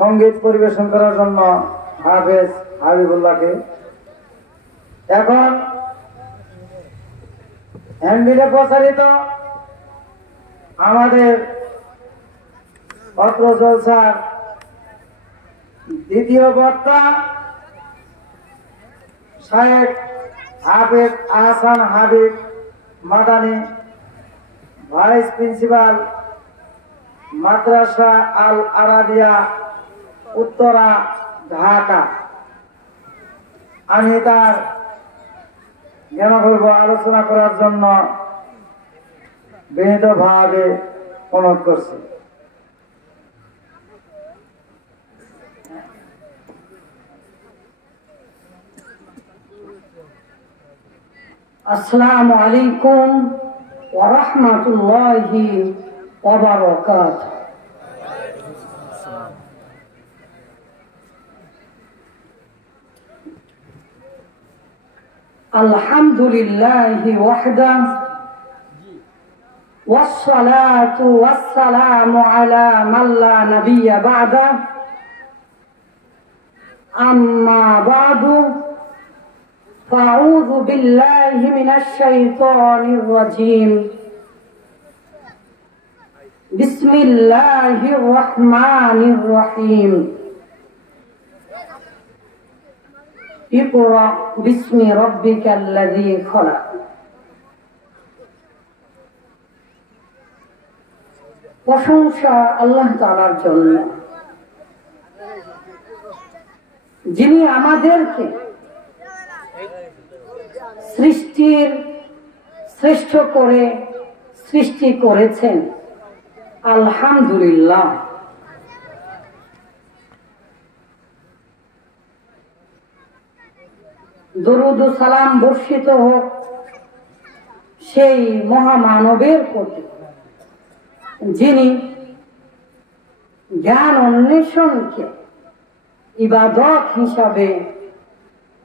সঙ্গীত পরিবেশন করার জন্য হাফেজ হাবিবুল্লাহকে। এখন হ্যান্ডবিলে প্রচারিত আমাদের পত্র জলসার দ্বিতীয় বক্তা শায়েখ হাফেজ আহসান হাবিব মাদানী, ভাইস প্রিন্সিপাল মাদ্রাসা আল আরাবিয়া উত্তরা ঢাকা। আমি তার জ্ঞানগর্ভ আলোচনা করার জন্য বিনীতভাবে অনুরোধ করছি। আসসালামু আলাইকুম ওয়া রাহমাতুল্লাহি ওয়া বারাকাতুহু। আলহামদুলিল্লাহি ওয়াহদা ওয়াসসালাতু ওয়াসসালামু আলা মান লা নাবিয়্যা বা'দা। আম্মা বা'দু فأعوذ بالله من الشيطان الرجيم. بسم الله الرحمن الرحيم. اقرأ باسم ربك الذي خلق. প্রশংসা আল্লাহ তাআলার জন্য, যিনি আমাদেরকে সৃষ্টির শ্রেষ্ঠ করে সৃষ্টি করেছেন। আলহামদুলিল্লাহ। দরুদ ও সালাম বর্ষিত হোক সেই মহামানবের প্রতি, যিনি জ্ঞান অন্বেষণকে ইবাদত হিসাবে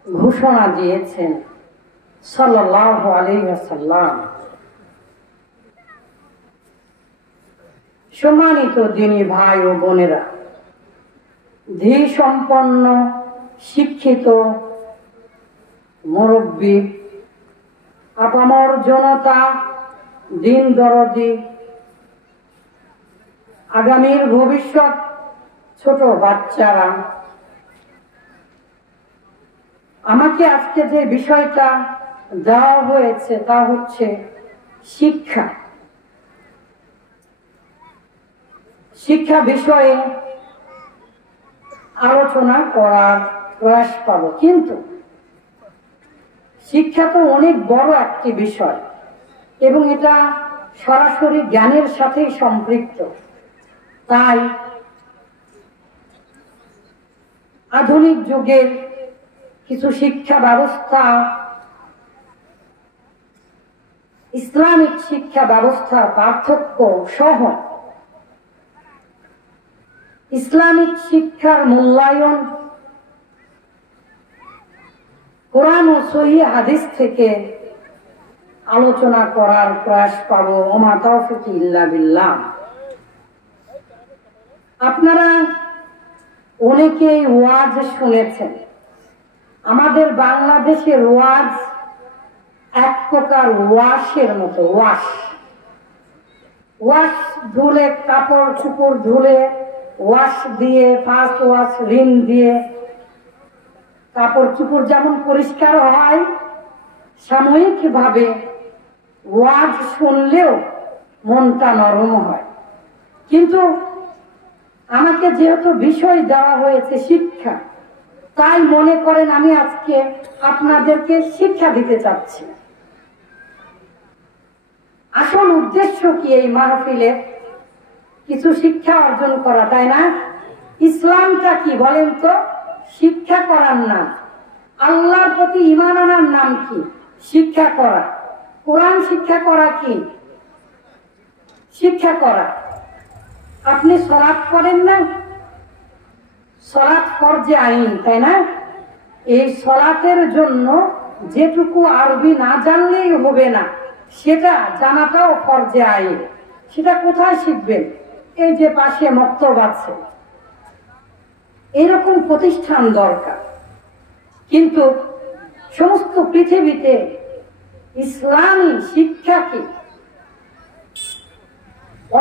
ঘোষণা দিয়েছেন, সাল্লাল্লাহু আলাইহি ওয়াসাল্লাম। সম্মানিত দিনী ভাই ও বোনেরা, ধী সম্পন্ন শিক্ষিত মুরব্বী, আপামর জনতা, দিন দরদি, আগামীর ভবিষ্যৎ ছোট বাচ্চারা, আমাকে আজকে যে বিষয়টা দেওয়া হয়েছে তা হচ্ছে শিক্ষা। শিক্ষা বিষয়ে আলোচনা করার প্রয়াস পাব, কিন্তু শিক্ষা তো অনেক বড় একটি বিষয় এবং এটা সরাসরি জ্ঞানের সাথেই সম্পৃক্ত। তাই আধুনিক যুগের কিছু শিক্ষা ব্যবস্থা, ইসলামিক শিক্ষা ব্যবস্থার পার্থক্য সহ ইসলামিক শিক্ষার মূল্যায়ন কোরআন ও সহিহ হাদিস থেকে আলোচনা করার প্রয়াস পাব। ওমা তাওফিকি ইল্লা বিল্লাহ। আপনারা অনেকেই ওয়াজ শুনেছেন। আমাদের বাংলাদেশের ওয়াজ এক প্রকার ওয়াশের মতো। ওয়াশ ধুলে, কাপড় চুপড় ধুলে ওয়াশ দিয়ে, ফার্স্ট ওয়াশ রিন দিয়ে কাপড় চুপড় যেমন পরিষ্কার হয়, সাময়িক ভাবে ওয়াজ শুনলেও মনটা নরম হয়। কিন্তু আমাকে যেহেতু বিষয় দেওয়া হয়েছে শিক্ষা, তাই মনে করেন আমি আজকে আপনাদেরকে শিক্ষা দিতে চাচ্ছি। আসল উদ্দেশ্য কি এই মাহফিলে? কিছু শিক্ষা অর্জন করা, তাই না? ইসলামটা কি বলেন তো? শিক্ষা করার নাম। আল্লাহর প্রতি ঈমান আনার নাম কি? শিক্ষা করা। কোরআন শিক্ষা করা কি? শিক্ষা করা। আপনি সালাত করেন না? সালাত ফরজে আইন, তাই না? এই সালাতের জন্য যেটুকু আরবি না জানলেই হবে না, সেটা জানাটাও ফরজে আইন। সেটা কোথায় শিখবেন? এই যে পাশে মক্তব আছে, এরকম প্রতিষ্ঠান দরকার। কিন্তু সমস্ত পৃথিবীতে ইসলামী শিক্ষাকে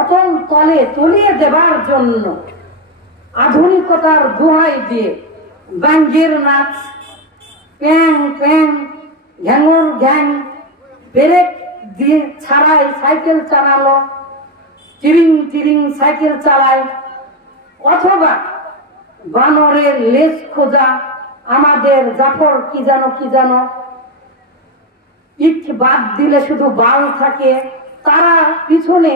অতল তলে তলিয়ে দেবার জন্য আধুনিকতার দোহাই দিয়ে বাঙ্গির নাচ, প্যাং প্যাং, ঘ্যাঙর ঘ্যাং, ব্রেক দিয়ে ছাড়াই সাইকেল চালালো, টিরিং টিরিং সাইকেল চালায়, অথবা বানরের লেজ খোঁজা, আমাদের জাফর কি জানো ইট বাদ দিলে শুধু বাল থাকে, তারা পিছনে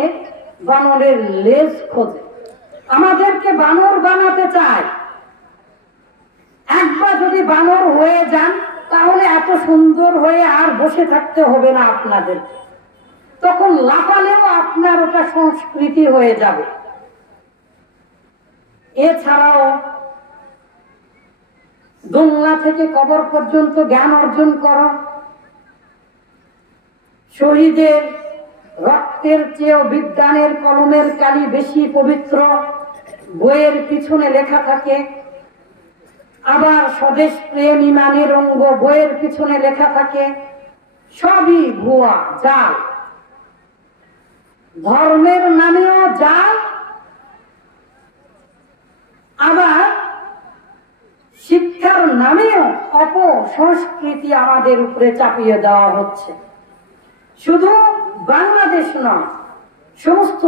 বানরের লেজ খোঁজে, আমাদেরকে বানর বানাতে চায়। একবার যদি বানর হয়ে যান তাহলে এত সুন্দর হয়ে আর বসে থাকতে হবে না আপনাদের, তখন লাফালেও আপনার ওটা সংস্কৃতি হয়ে যাবে। এছাড়াও দোলনা থেকে কবর পর্যন্ত জ্ঞান অর্জন করো। শহীদের রক্তের চেয়েও বিজ্ঞানের কলমের কালি বেশি পবিত্র, বইয়ের পিছনে লেখা থাকে। আবার স্বদেশ প্রেম ইমানের অঙ্গ, বইয়ের পিছনে লেখা থাকে। সবই ভুয়া, জাল। ধর্মের নামেও জাল, আবার শিক্ষার নামেও অপসংস্কৃতি আমাদের উপরে চাপিয়ে দেওয়া হচ্ছে। শুধু বাংলাদেশ নয়, সমস্ত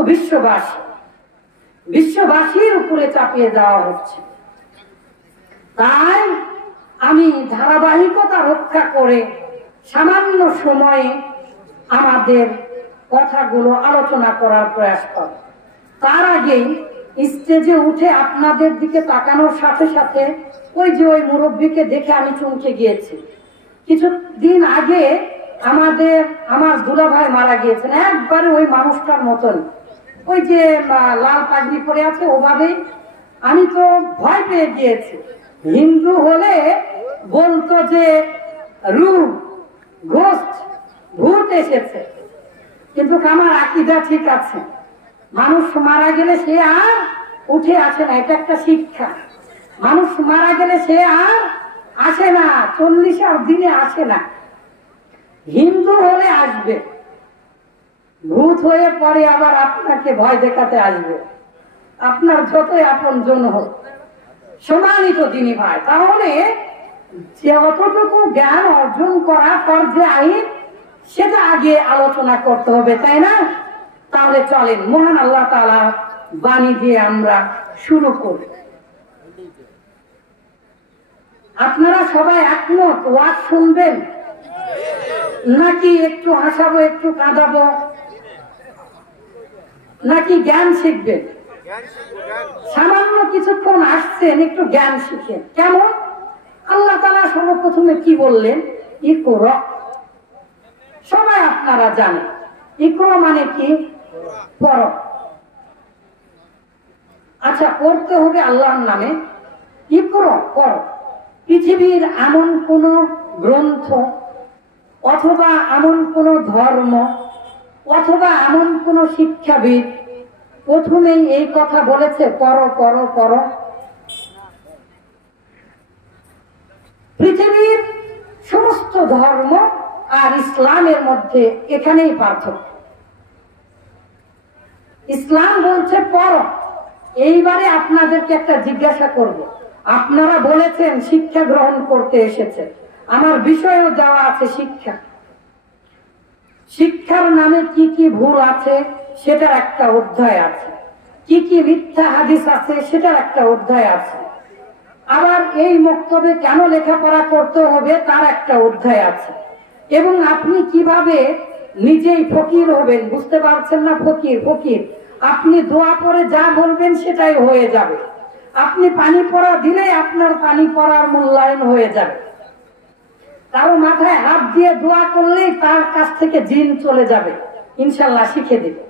বিশ্ববাসীর উপরে চাপিয়ে দেওয়া হচ্ছে। তাই আমি ধারাবাহিকতা রক্ষা করে সামান্য সময়ে আমাদের কথাগুলো আলোচনা করার প্রয়াস করি। তার আগেই স্টেজে উঠে আপনাদের দিকে তাকানোর সাথে সাথে ওই মুরব্বীকে দেখে আমি চমকে গিয়েছি। কিছুদিন আগে আমার দুলাভাই মারা গিয়েছেন, একবারে ওই মানুষটার মতন, ওই যে লাল পাগড়ি পরে আছে ওভাবেই। আমি তো ভয় পেয়ে গিয়েছি। হিন্দু হলে বলতো যে রূপ, গোস্ট, ভূত এসেছে, কিন্তু আমার আকীদা ঠিক আছে। মানুষ মারা গেলে সে আর উঠে আসে না, এটা একটা শিক্ষা। মানুষ মারা গেলে সে আর আসে না, 40 দিনে আসে না। হিন্দু হলে আসবে, ভূত হয়ে পরে আবার আপনাকে ভয় দেখাতে আসবে, আপনার যতই আপনজন হোক। সমানিত দিনী ভাই, তাহলে যতটুকু জ্ঞান অর্জন করা ফরজে আইন সেটা আগে আলোচনা করতে হবে, তাই না? তাহলে চলেন মহান আল্লাহ তাআলা বাণী দিয়ে আমরা শুরু করি। আপনারা সবাই একমত ওয়াজ শুনবেন নাকি একটু হাসাবো, একটু কাঁদাবো, নাকি জ্ঞান শিখবেন? সামান্য কিছুক্ষণ আসছেন, একটু জ্ঞান শিখেন। কেমন? আল্লাহ তাআলা সর্বপ্রথমে কি বললেন? ইকরা। সবাই আপনারা জানেন ইকরা মানে কি? পড়ো। আচ্ছা, পড়তে হবে আল্লাহর নামে। ইকরা, পড়ো। পৃথিবীর এমন কোন গ্রন্থ অথবা এমন কোন ধর্ম অথবা এমন কোন শিক্ষাবিদ প্রথমেই এই কথা বলেছে পড়ো পড়ো পড়ো? পৃথিবীর সমস্ত ধর্ম আর ইসলামের মধ্যে এখানেই পার্থক্য। ইসলাম বলছে পড়ো। এইবারে আপনাদেরকে একটা জিজ্ঞাসা করব। আপনারা বলেছেন শিক্ষা গ্রহণ করতে এসেছে, আমার বিষয়ও দেওয়া আছে শিক্ষা। শিক্ষার নামে কি কি ভুল আছে সেটার একটা অধ্যায় আছে, কি কি মিথ্যা হাদিস আছে সেটার একটা অধ্যায় আছে। আবার এই মক্তবে কেন লেখাপড়া করতে হবে তার একটা অধ্যায় আছে। এবং আপনি কিভাবে নিজেই ফকির হবেন, বুঝতে পারছেন না? ফকির ফকির আপনি দোয়া করে যা বলবেন সেটাই হয়ে যাবে। আপনি পানি পড়া দিলে আপনার পানি পড়ার মূল্যায়ন হয়ে যাবে। কারো মাথায় হাত দিয়ে দোয়া করলেই তার কাছ থেকে জিন চলে যাবে, ইনশাল্লাহ শিখে দেবে,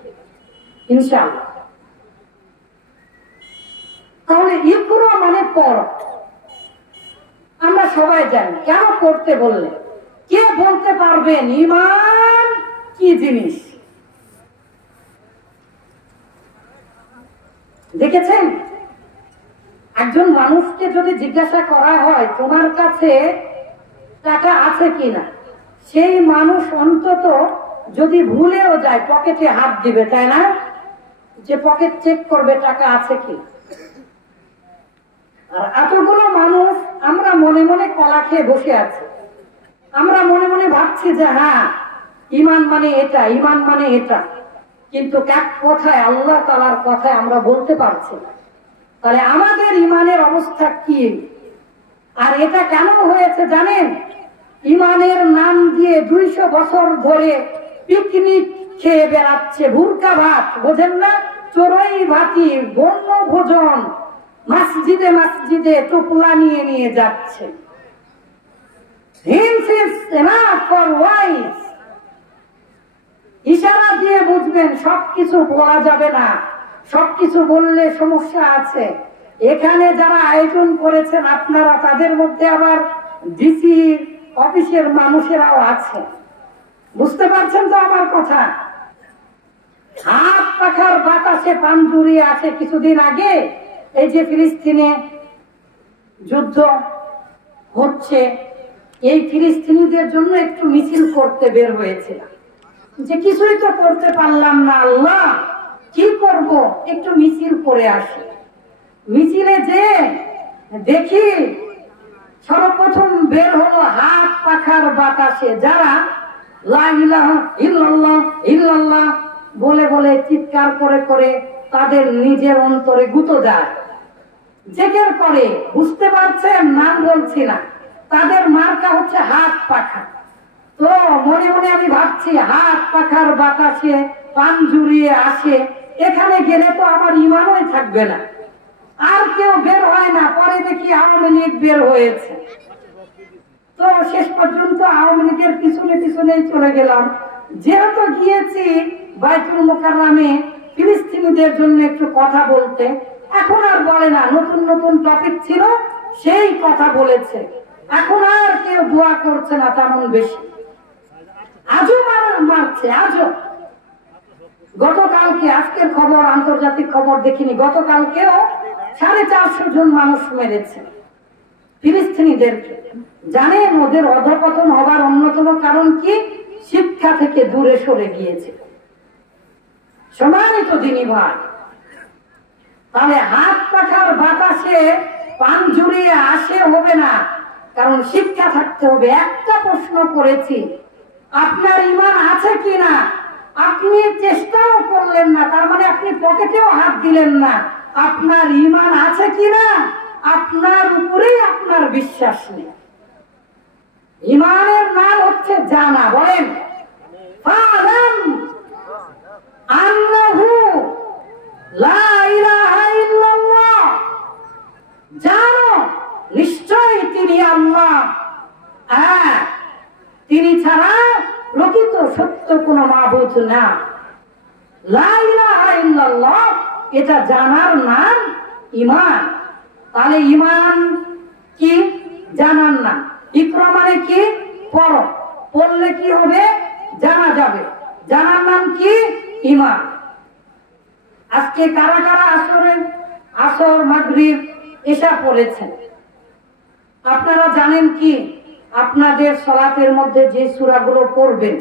ইনশাল্লাহ। তাহলে ইকরা মানে পড়ো। আমরা সবাই জানি। কেন পড়তে বললেন? কে বলতে পারবেন ঈমান কি জিনিস? দেখেছেন একজন মানুষকে যদি জিজ্ঞাসা করা হয় তোমার কাছে টাকা আছে কিনা, সেই মানুষ অন্তত যদি ভুলেও যায় পকেটে হাত দিবে, তাই না? যে পকেট চেক করবে টাকা আছে কি। আর এতগুলো মানুষ আমরা মনে মনে কলা খেয়ে বসে আছি, আমরা মনে মনে ভাবছি যে হ্যাঁ ইমান মানে এটা, ইমান মানে এটা, কিন্তু এক কথায় আল্লাহ তাআলার কথায় আমরা বলতে পারছি না। তাহলে আমাদের ইমানের অবস্থা কি? আর এটা কেন হয়েছে জানেন? ইমানের নাম দিয়ে 200 বছর ধরে পিকনিক খেয়ে বেড়াচ্ছে, ভুরকা ভাত বোঝেন না, চড়ুই ভাতি, বন্য ভোজন, মসজিদে মসজিদে টোপলা নিয়ে নিয়ে যাচ্ছে। ইশারা দিয়ে বুঝবেন সবকিছু বলা যাবে না, সবকিছু বললে সমস্যা আছে। এখানে যারা আয়োজন করেছেন আপনারা, তাদের মধ্যে আবার ডিসি অফিসের মানুষেরাও আছে, বুঝতে পারছেন তো আমার কথা? হাত পাখার বাতাসে পান জুড়িয়ে আসে। কিছুদিন আগে এই যে ফিলিস্তিনে যুদ্ধ হচ্ছে, এই ফিলিস্তিনিদের জন্য একটু মিছিল করতে বের হয়েছিলাম, যে কিছুই তো করতে পারলাম না, আল্লাহ কি করব, একটু মিছিল করে আসি। মিছিলে যে দেখি সর্বপ্রথম বের হলো হাত পাখার বাতাসে যারা লা ইলাহা ইল্লাল্লাহ ইল্লাল্লাহ বলে বলে চিৎকার করে করে তাদের নিজের অন্তরে গুঁতো দেয়, জেকের করে। বুঝতে পারছেন? নাম বলছি না, তাদের মার্কা হচ্ছে হাত পাখা। তো মনে মনে আমি ভাবছি হাত পাখার বাতাসে পান জুড়িয়ে আসে, এখানে গেলে তো আমার ইমানই থাকবে না। আর কেউ বের হয় না, পরে দেখি আওয়ামী লীগ বের হয়েছে। তো শেষ পর্যন্ত আওয়ামী লীগের পিছনে পিছনেই চলে গেলাম। যেহেতু গিয়েছি বাইতুল মুকাররমে ফিলিস্তিনিদের জন্য একটু কথা বলতে, এখন আর বলে না, নতুন নতুন টপিক ছিল সেই কথা বলেছে। এখন আর কেউ দোয়া করছে না তেমন বেশি, আজও মারছে আজও। গতকালকে, আজকের খবর আন্তর্জাতিক খবর দেখিনি, গতকালকেও 450 জন মানুষ মেরেছে ফিলিস্তিনিদেরকে। জানেন ওদের অধঃপতন হবার অন্যতম কারণ কি? শিক্ষা থেকে দূরে সরে গিয়েছে। সম্মানিত দিনী ভাই, তাহলে হাত পাখার বাতাসে পান জুড়িয়ে আসে হবে না, কারণ শিক্ষা থাকতে হবে। একটা প্রশ্ন করেছি, আপনার ইমান আছে কিনা? আপনি চেষ্টাও করলেন না, তার মানে আপনি পকেটেও হাত দিলেন না। আপনার ইমান আছে কিনা? আপনার উপরেই আপনার বিশ্বাস নেই। ইমানের নাম হচ্ছে জানা। বলেন ফা'লাম আন্নাহু লা ইলাহা ইল্লাল্লাহ, জানো নিশ্চয়ই তিনি আল্লাহ, তিনি ছাড়া প্রকৃত সত্য কোনো মাবুদ না। লা ইলাহা ইল্লাল্লাহ, এটা জানার নাম ঈমান। তাহলে ঈমান কি? জানার নাম। ইকরা মানে কি? পড়ো, পড়লে কি হবে? জানা যাবে। জানার নাম কি? ঈমান। আজকে কারা কারা আসর মাগরিব এশা পড়েছেন? আপনারা জানেন কি? আপনাদের সালাতের মধ্যে যে সূরাগুলো পড়বেন,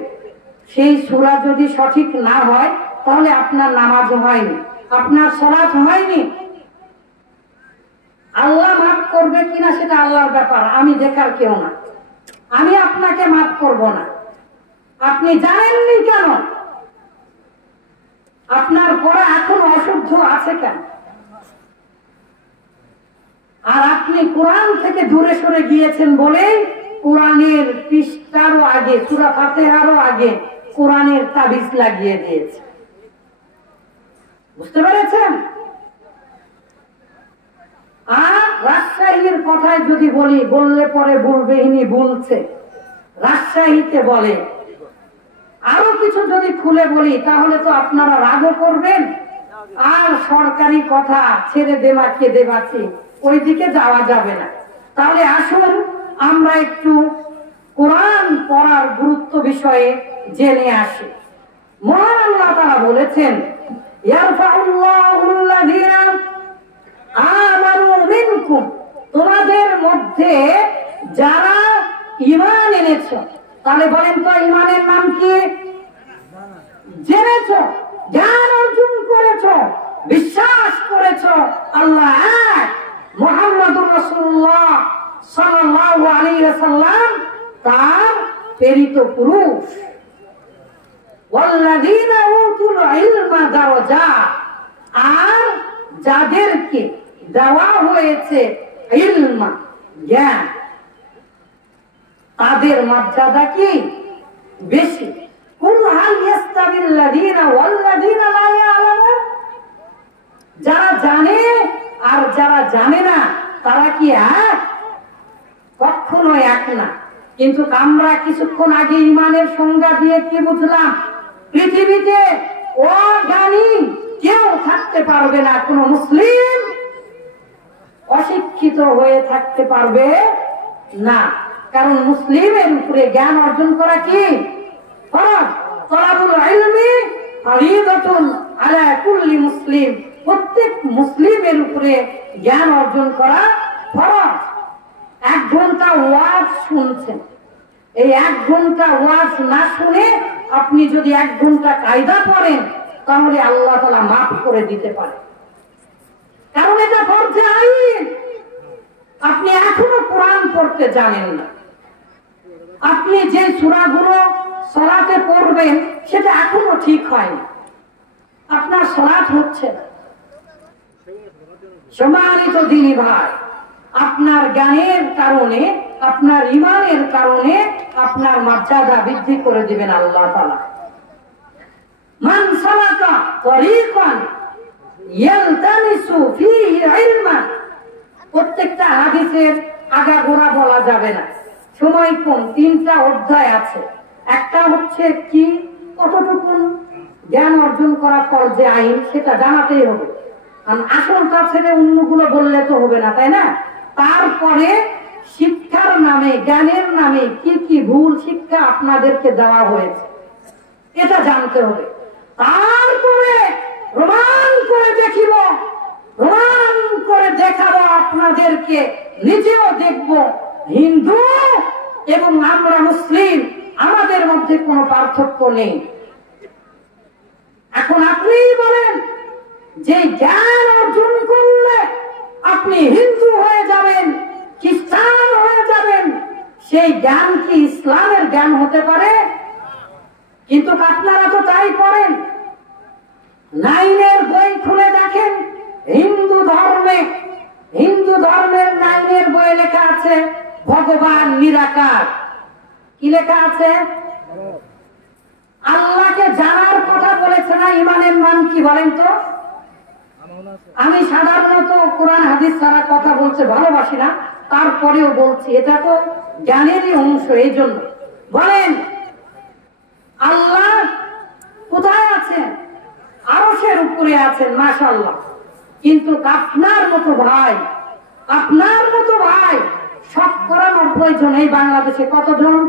সেই সূরা যদি সঠিক না হয় তাহলে আপনার নামাজ হয়নি, আপনার সালাত হয়নি। আল্লাহ মাফ করবে কিনা সেটা আল্লাহর ব্যাপার, আমি দেখার কেউ না। আমি আপনাকে মাফ করব না। আপনি জানেননি কেন? আপনার পড়া এখন অশুদ্ধ আছে কেন? আর আপনি কোরআন থেকে দূরে সরে গিয়েছেন বলে কোরআনের পৃষ্ঠারও আগে, সূরা ফাতিহারও আগে কোরআনের তাবিজ লাগিয়ে দিয়েছে। বুঝতে পেরেছেন? আর রাজশাহীর কথায় যদি বলি, বললে পরে বলবে ইনি বলছে, রাজশাহীতে বলে। আরো কিছু যদি খুলে বলি তাহলে তো আপনারা রাগও করবেন। আর সরকারি কথা ছেড়ে দেবাছি, ওই দিকে যাওয়া যাবে না। তাহলে আসুন আমরা একটু কোরআন পড়ার গুরুত্ব বিষয়ে জেনে আসি। মহান আল্লাহ তাআলা বলেছেন, ইয়ারফাউল্লাহুল্লাযীনা আমানু মিনকুম মিনকুম, তোমাদের মধ্যে যারা ঈমান এনেছ। তাহলে বলেন তো ঈমানের নাম কি? জেনেছ, জ্ঞান অর্জন করেছ, বিশ্বাস করেছ আল্লাহ এক, মুহাম্মদুর রাসূলুল্লাহ সাল্লাল্লাহু আলাইহি ওয়াসাল্লাম তার প্রেরিত পুরুষ। ওয়াল্লাযীনা উতুল ইলমা দারাজাত, আর যাদেরকে দেওয়া হয়েছে ইলমা জ্ঞান, তাদের মর্যাদা কি বেশি। কুল হাল ইস্তাবিল্লাযীনা ওয়াল্লাযীনা লা ইয়ালামুন, যারা জানে আর যারা জানে না তারা কি এক? কখনো এক না। কিন্তু আমরা কিছুক্ষণ আগে ঈমানের সংজ্ঞা দিয়ে কি বুঝলাম? পৃথিবীতে অজ্ঞানী কেউ থাকতে পারবে না, কোন মুসলিম অশিক্ষিত হয়ে থাকতে পারবে না। কারণ মুসলিমের উপরে জ্ঞান অর্জন করা কি ফরজ। তলাবুল ইলমি ফরিদাতুন আলা কুল্লি মুসলিম, প্রত্যেক মুসলিমের উপরে জ্ঞান অর্জন করা ফরজ। 1 ঘন্টা ওয়াজ শুনছেন, এই 1 ঘন্টা ওয়াজ না শুনে আপনি যদি 1 ঘন্টা কায়দা পড়েন তাহলে আল্লাহ তাআলা মাফ করে দিতে পারে, কারণ এটা ফরজে আইন। আপনি এখনো কোরআন পড়তে জানেন না, আপনি যে সূরাগুলো সালাতে পড়বেন সেটা এখনো ঠিক হয়নি, আপনার সালাত হচ্ছে না। সম্মানিত দিনী ভাই, আপনার জ্ঞানের কারণে, আপনার ঈমানের কারণে আপনার মর্যাদা বৃদ্ধি করে দিবেন আল্লাহ তাআলা। মান সালাকা তরিকান ইয়ালতামিসু ফীহি ইলমান, প্রত্যেকটা হাদিসের আগাগোড়া বলা যাবে না, সময় কম। 3টা অধ্যায় আছে। একটা হচ্ছে কি কতটুকু জ্ঞান অর্জন করা ফরজে আইন সেটা জানাতেই হবে, কারণ আসলটা ছেড়ে অন্যগুলো বললে তো হবে না, তাই না? তারপরে শিক্ষার নামে, জ্ঞানের নামে কি কি ভুল শিক্ষা আপনাদেরকে দেওয়া হয়েছে এটা জানতে হবে। তারপরে প্রমাণ করে দেখিব, প্রমাণ করে দেখাবো আপনাদেরকে, নিজেও দেখব হিন্দু এবং আমরা মুসলিম, আমাদের মধ্যে কোনো পার্থক্য নেই। এখন আপনি বলেন যে জ্ঞান অর্জন করলে আপনি হিন্দু হয়ে যাবেন, খ্রিস্টান হয়ে যাবেন, সেই জ্ঞান কি ইসলামের জ্ঞান হতে পারে? কিন্তু আপনারা তো তাই করেন। 9-এর বই খুলে দেখেন, হিন্দু ধর্মের 9-এর বইয়ে লেখা আছে ভগবান নিরাকার। কি লেখা আছে? আল্লাহকে জানার কথা বলেছে না। ঈমানের মান কি বলেন তো? আমি সাধারণত কোরআন হাদিস ছাড়া কথা বলতে ভালোবাসি না, তারপরেও বলছি, এটা তো জ্ঞানেরই অংশ। এই জন্য বলেন আল্লাহ কোথায় আছেন? আরশের উপরে আছেন, মাশাআল্লাহ। কিন্তু আপনার মতো ভাই 90 জন এই বাংলাদেশে কতজন?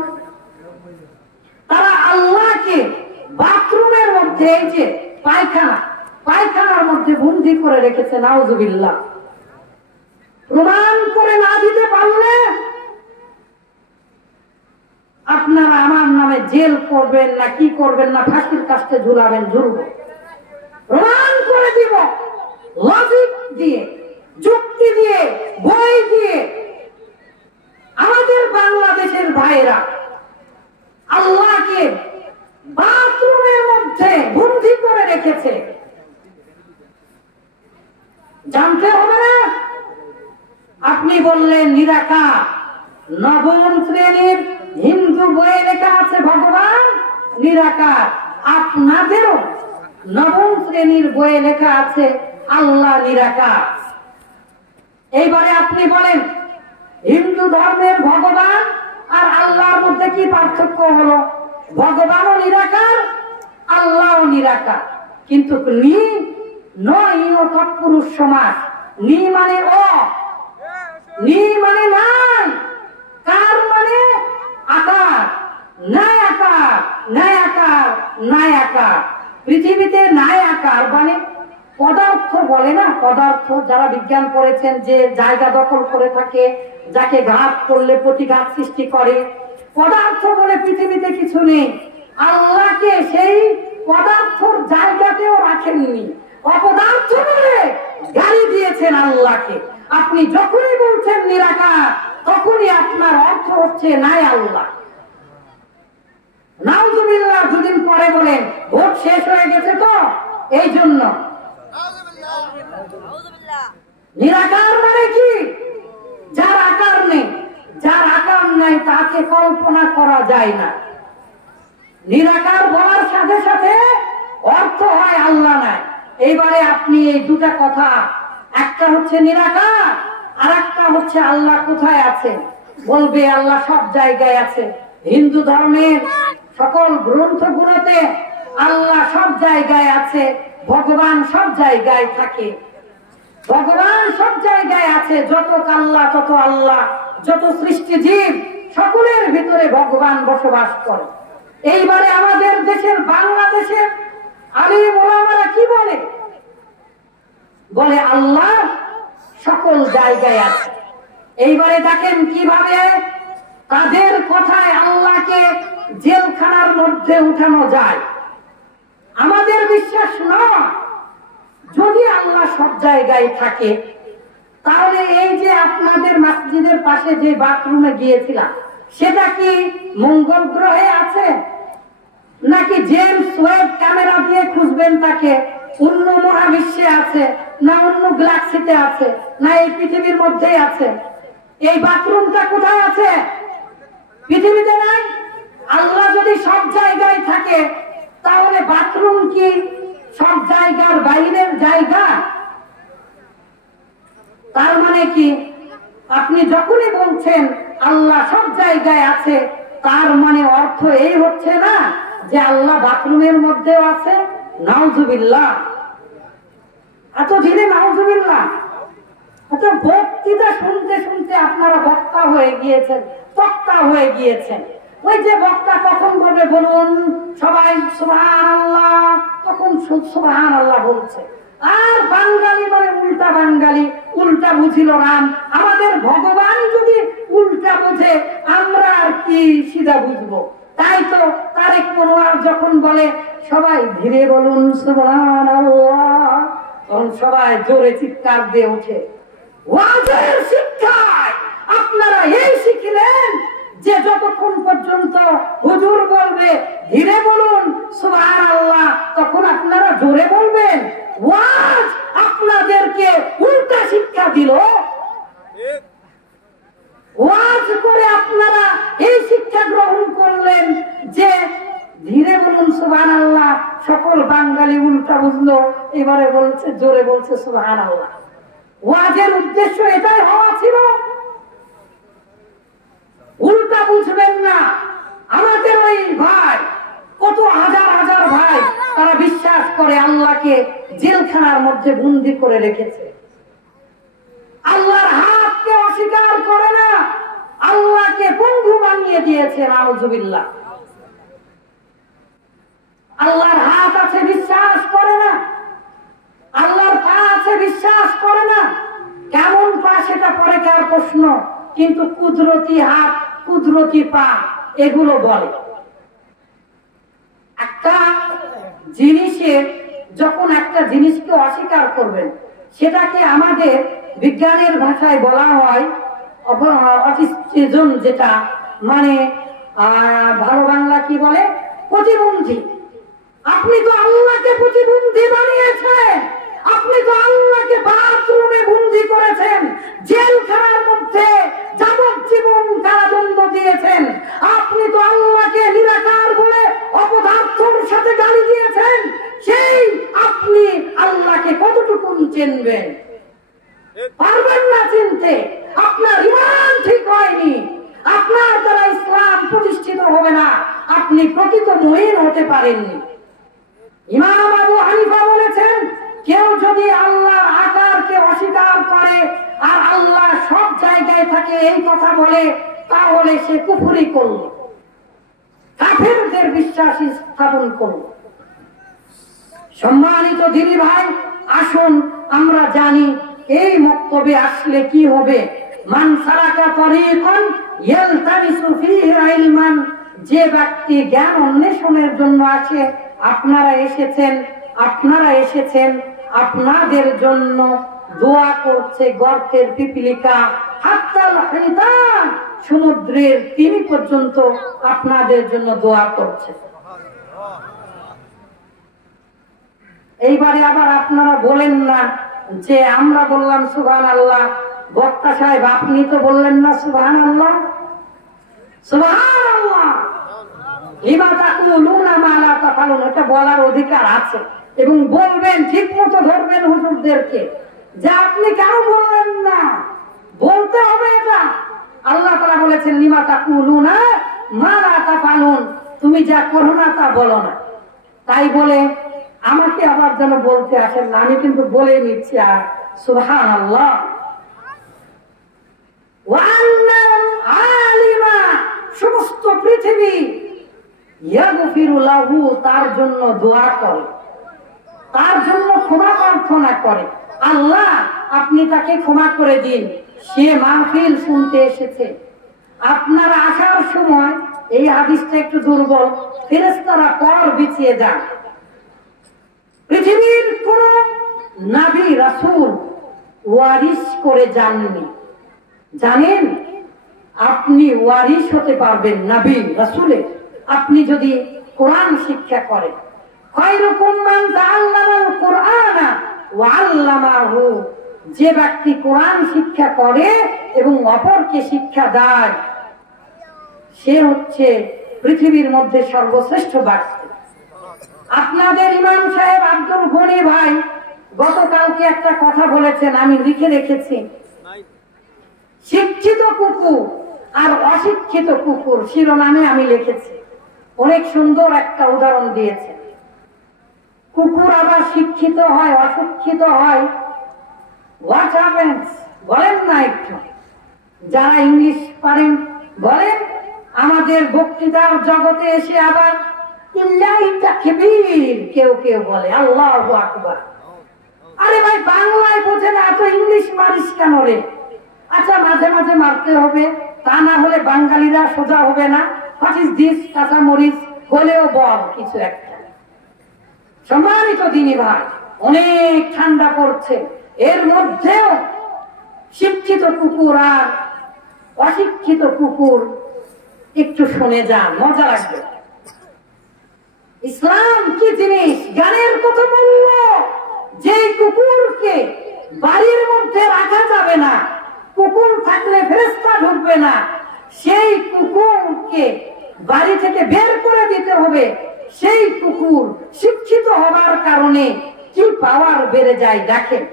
তারা আল্লাহকে বাথরুমের মধ্যে, এই যে পায়খানার মধ্যে বন্দী করে রেখেছে, নাউজুবিল্লাহ। প্রমাণ করে না দিতে পারলে আপনারা আমার নামে জেল করবেন না, কি করবেন না, ফাঁসির কাস্তে ঝুলাবেন, ঝুলব। প্রমাণ করে দিব, লজিক দিয়ে, যুক্তি দিয়ে, বই দিয়ে। আমাদের বাংলাদেশের ভাইরা আল্লাহকে বাথরুমের মধ্যে বন্দী করে রেখেছে, জানতে হবে না? আপনি বললেন নিরাকার। 9ম শ্রেণীর হিন্দু বইয়ে লেখা আছে ভগবান নিরাকার। আপনাদেরও 9ম শ্রেণীর বইয়ে লেখা আছে আল্লাহ নিরাকার। এইবারে আপনি বলেন হিন্দু ধর্মের ভগবান আর আল্লাহর মধ্যে কি পার্থক্য হলো? ভগবানও নিরাকার, আল্লাহও নিরাকার। কিন্তু তৎপুরুষ সমাস, নি মানে ও, নি মানে নাই, কার মানে আকার, নাই আকার, নাই আকার, নাই আকার। পৃথিবীতে নাই আকার মানে পদার্থ পদার্থ বলে না, পদার্থ যারা বিজ্ঞান করেছেন যে জায়গা দখল করে থাকে, যাকে ঘাত করলে প্রতিঘাত সৃষ্টি করে, পদার্থ বলে পৃথিবীতে কিছু নেই। আল্লাহকে সেই পদার্থর জায়গাতেও রাখেননি, অপদার্থ বলে গাড়ি দিয়েছেন আল্লাহকে। আপনি যখনই বলছেন নিরাকার, তখনই আপনার অর্থ হচ্ছে নাই আল্লাহ। নাউজুবিল্লাহ দুদিন পরে বলেন ভোট শেষ হয়ে গেছে তো এই জন্য। নিরাকার মানে কি? যার আকার নেই, যার আকার নাই তাকে কল্পনা করা যায় না। নিরাকার বলার সাথে সাথে অর্থ হয় আল্লাহ নাই। এইবারে আপনি এই দুটা কথা, একটা হচ্ছে নিরাকার আর একটা হচ্ছে আল্লাহ কোথায় আছে, বলবে আল্লাহ সব জায়গায় আছে। হিন্দু ধর্মের সকল গ্রন্থগুলোতে আল্লাহ সব জায়গায় আছে, ভগবান সব জায়গায় থাকে। ভগবান সব জায়গায় আছে, যত আল্লাহ তত আল্লাহ, যত সৃষ্টি জীব সকলের ভিতরে ভগবান বসবাস করে। এইবারে আমাদের দেশের বাংলাদেশের আলিম ওলামারা কি বলে? বলে আল্লাহ সকল জায়গায় আছে। এইবারে দেখেন কিভাবে তাদের কথায় আল্লাহকে জেলখানার মধ্যে উঠানো যায়। আমাদের বিশ্বাস নয়। যদি আল্লাহ সব জায়গায় থাকে, তাহলে এই যে আপনাদের মসজিদের পাশে যে বাথরুমে গিয়েছিলাম, সেটা কি মঙ্গল গ্রহে আছে? নাকি জেমস ওয়েব ক্যামেরা দিয়ে খুঁজবেন তাকে অন্য মহাবিশ্বে আছে, না অন্য গ্যালাক্সিতে আছে, না এই পৃথিবীর মধ্যেই আছে? এই বাথরুমটা কোথায় আছে? পৃথিবীতে নাই। আল্লাহ যদি সব জায়গায় থাকে, তাহলে বাথরুম কি সব জায়গার বাইরের জায়গা? তার মানে কি আপনি যখনই বলছেন আল্লাহ সব জায়গায় আছে, তার মানে অর্থ এই হচ্ছে না যে আল্লাহ বাথরুমের মধ্যেও আছে? নাউজুবিল্লাহ। এত ধীরে নাউজুবিল্লাহ। এত বক্তৃতা শুনতে শুনতে আপনারা বক্তা হয়ে গিয়েছেন, বক্তা হয়ে গিয়েছেন। ওই যে বক্তা কখন বলবে বলুন সবাই সুবহানাল্লাহ, তখন সুবহানাল্লাহ বলছে। আর বাঙালি মানে উল্টা বাঙালি, উল্টা বুঝিল রাম। আমাদের ভগবান যদি উল্টা বুঝে, আমরা আর কি সিধা বুঝবো? তাই তো তারেক মনোয়ার যখন বলে সবাই ধীরে বলুন সুবহানাল্লাহ, তখন সবাই জোরে চিৎকার দিয়ে ওঠে। ওয়াজের শিক্ষায় আপনারা এই শিখলেন যে যতক্ষণ পর্যন্ত হুজুর বলবে ধীরে বলুন সুবহানাল্লাহ, তখন আপনারা জোরে বলবেন। ওয়াজ আপনাদেরকে উল্টা শিক্ষা দিল। ওয়াজ করে আপনারা এই শিক্ষা গ্রহণ করলেন যে ধীরে বলুন সুবহানাল্লাহ। সকল বাঙালি উল্টা বুঝলো, এবারে বলছে জোরে বলছে সুবহানাল্লাহ। ওয়াজের উদ্দেশ্য এটাই হওয়া ছিল। উল্টা বুঝবেন না। আমাদের ওই ভাই, কত হাজার হাজার ভাই, তারা বিশ্বাস করে আল্লাহকে জেলখানার মধ্যে বন্দী করে রেখেছে। আল্লাহর হাতকে অস্বীকার করে না, আল্লাহকে বন্ধু বানিয়ে দিয়েছে। নাউজুবিল্লাহ। আল্লাহর হাত আছে বিশ্বাস করে না, আল্লাহর পা আছে বিশ্বাস করে না। কেমন পা সেটা পরে কার প্রশ্ন, কিন্তু কুদরতি হাত, কুদরতি পা এগুলো বলে। একটা জিনিসের যখন একটা জিনিসকে অস্বীকার করবেন, সেটাকে আমাদের বিজ্ঞানের ভাষায় বলা হয় অটিস্টিজম, যেটা মানে ভালো বাংলা কি বলে, প্রতিবন্ধী। আপনি তো আল্লাহকে প্রতিবন্ধী বানিয়েছেন। আপনি তো আল্লাহকে বাথরুমে বন্দী করেছেন, জেলখানার মধ্যে যাবজ্জীবন কারাদণ্ড দিয়েছেন। আপনি তো আল্লাহকে নিরাকার বলে অপদার্থর সাথে গালি দিয়েছেন। সেই আপনি আল্লাহকে কতটুকু চিনবেন? পারবেন না চিনতে। আপনার ঈমান ঠিক হয়নি, আপনার দ্বারা ইসলাম প্রতিষ্ঠিত হবে না, আপনি প্রকৃত মুমিন হতে পারেননি। ইমাম আবু হানিফা বলেছেন, কেউ যদি আল্লাহর আকারকে অস্বীকার করে আর আল্লাহ সব জায়গায় থাকে এই কথা বলে, তাহলে সে কুফরি করল, কাফেরদের বিশ্বাসী স্থাপন করল। সম্মানিত দিনী ভাই, আসুন আমরা জানি এই মক্তবে আসলে কি হবে। মান সালাকা তরিকান ইয়ালতামিসু ফীহি ইলমান, যে ব্যক্তি জ্ঞান অন্বেষণের জন্য আসে, আপনারা এসেছেন আপনাদের জন্য দোয়া করছে গর্তের পিপিলিকা, হাত্তাল হিতান, সমুদ্রের তিমি পর্যন্ত আপনাদের জন্য দোয়া করছে। এইবারে আবার আপনারা বলেন না যে আমরা বললাম সুবহানাল্লাহ, বক্তা সাহেব আপনি তো বললেন না সুবহানাল্লাহ। সুবহানাল্লাহ লিমা তাকুলুনা মা লা তাফালুন, এটা বলার অধিকার আছে এবং বলবেন, ঠিক মতো ধরবেন হুজুরদেরকে যে আপনি কেন বললেন না, বলতে হবে এটা। আল্লাহ তাআলা বলেছেন লিমা তাকুলুনা মা লা তাফালুন, তুমি যা করো না তা বলো না। তাই বলে আমাকে আবার যেন বলতে আসেন না, আমি কিন্তু বলে নিচ্ছি। আর সুবহানাল্লাহ ওয়া আন্নাল আলিমা, সমস্ত পৃথিবী ইয়াগফিরু লাহু, তার জন্য দোয়া করে, তার জন্য ক্ষমা প্রার্থনা করে। আল্লাহ আপনি তাকে ক্ষমা করে দিন, সে মাহফিল শুনতে এসেছে। আপনারা আসার সময়, এই হাদিসটা একটু দুর্বল, ফেরেশতারা পর বিছিয়ে যান। পৃথিবীর কোন নবী রাসূল ওয়ারিস করে যাননি। জানেন আপনি ওয়ারিস হতে পারবেন নবী রাসূলের, আপনি যদি কোরআন শিক্ষা করেন। খায়রুকুম মান তাআল্লামাল কুরআনা ওয়া আল্লামাহু, যে ব্যক্তি কোরআন শিক্ষা করে এবং অপরকে শিক্ষা দেয়, সে হচ্ছে পৃথিবীর মধ্যে সর্বশ্রেষ্ঠ ব্যক্তি। আপনাদের ইমাম সাহেব আব্দুল গনি ভাই গতকালকে একটা কথা বলেছেন, আমি লিখে রেখেছি। শিক্ষিত কুকুর আর অশিক্ষিত কুকুর শিরোনামে আমি লিখেছি। অনেক সুন্দর একটা উদাহরণ দিয়েছে। কুকুর আবার শিক্ষিত হয়, অশিক্ষিত হয়, হোয়াট হ্যাপেন্স বলেন না একটু, যারা ইংলিশ পারেন বলেন। আমাদের বক্তৃতার জগতে এসে আবার ইল্লাহি তাকবীর কেউ কেউ বলে, আল্লাহু আকবার। আরে ভাই বাংলায় বোঝে না, এত ইংলিশ মারিস কেন রে? আচ্ছা মাঝে মাঝে মারতে হবে, তা না হলে বাঙালিরা সোজা হবে না। হোয়াট ইজ দিস, কাঁচা মরিচ হলেও বল কিছু একটা। সম্মানিত দিনী ভাই, অনেক ঠান্ডা পড়ছে, এর মধ্যেও শিক্ষিত কুকুর আর অশিক্ষিত কুকুর একটু শুনে যান, মজা লাগবে। ইসলাম কি জিনিস, জ্ঞানের কত মূল্য। যে কুকুরকে বাড়ির মধ্যে রাখা যাবে না, কুকুর থাকলে ফেরেশতা ঢুকবে না, সেই কুকুরকে বাড়ি থেকে বের করে দিতে হবে। সেই কুকুর শিক্ষিত হবার কারণে কি পাওয়ার বেড়ে যায় দেখেন।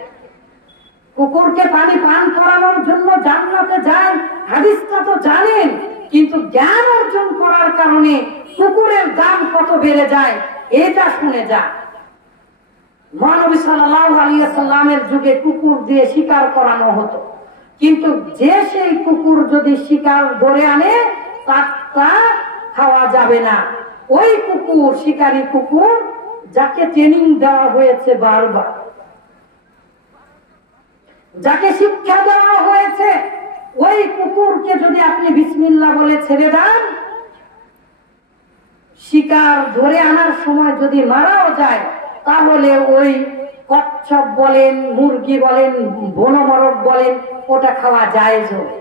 কুকুরকে পানি পান করানোর জন্য জান্নাতে যায়, হাদিসটা তো জানেন, কিন্তু জ্ঞান অর্জন করার কারণে কুকুরের দাম কত বেড়ে যায় এটা শুনে যান। মহানবী সাল্লাল্লাহু আলাইহি ওয়াসাল্লামের যুগে কুকুর দিয়ে শিকার করানো হতো, কিন্তু যে সেই কুকুর যদি শিকার ধরে আনে তা খাওয়া যাবে না। ওই কুকুর, শিকারী কুকুর, যাকে ট্রেনিং দেওয়া হয়েছে বারবার, যাকে শিক্ষা দেওয়া হয়েছে, ওই কুকুরকে যদি আপনি বিসমিল্লাহ বলে ছেড়ে দেন, শিকার ধরে আনার সময় যদি মারাও যায়, তাহলে ওই কচ্ছপ বলেন, মুরগি বলেন, বনমরক বলেন, ওটা খাওয়া জায়েজ হবে।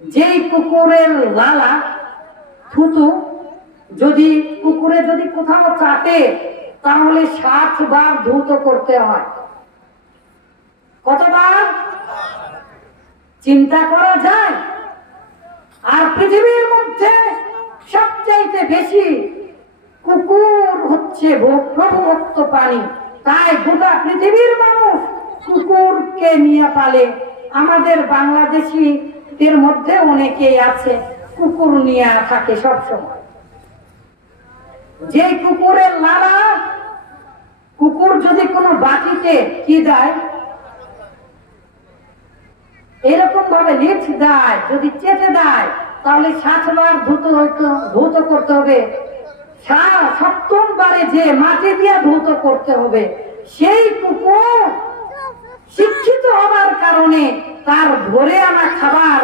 যেই কুকুরের লালা থুতু যদি কুকুরে যদি কোথাও চাটে, তাহলে 7 বার ধৌত করতে হয়। কতবার চিন্তা করা যায়? আর পৃথিবীর মধ্যে সবচাইতে বেশি কুকুর হচ্ছে প্রভুভক্ত প্রাণী, তাই গোটা পৃথিবীর মানুষ কুকুরকে নিয়ে পালে। আমাদের বাংলাদেশিদের মধ্যে অনেকেই আছে কুকুর নিয়ে থাকে সব সময়। যে কুকুরের লালা, কুকুর যদি কোনো বাটিতে কি দেয়, এরকম ভাবে লিফট দেয়, যদি চেটে দেয়, তাহলে 7 বার ধৌত করতে হবে। 7ম বারে যে মাটি দিয়ে ধৌত করতে হবে। সেই কুকুর শিক্ষিত হবার কারণে তার ভরে আনা খাবার,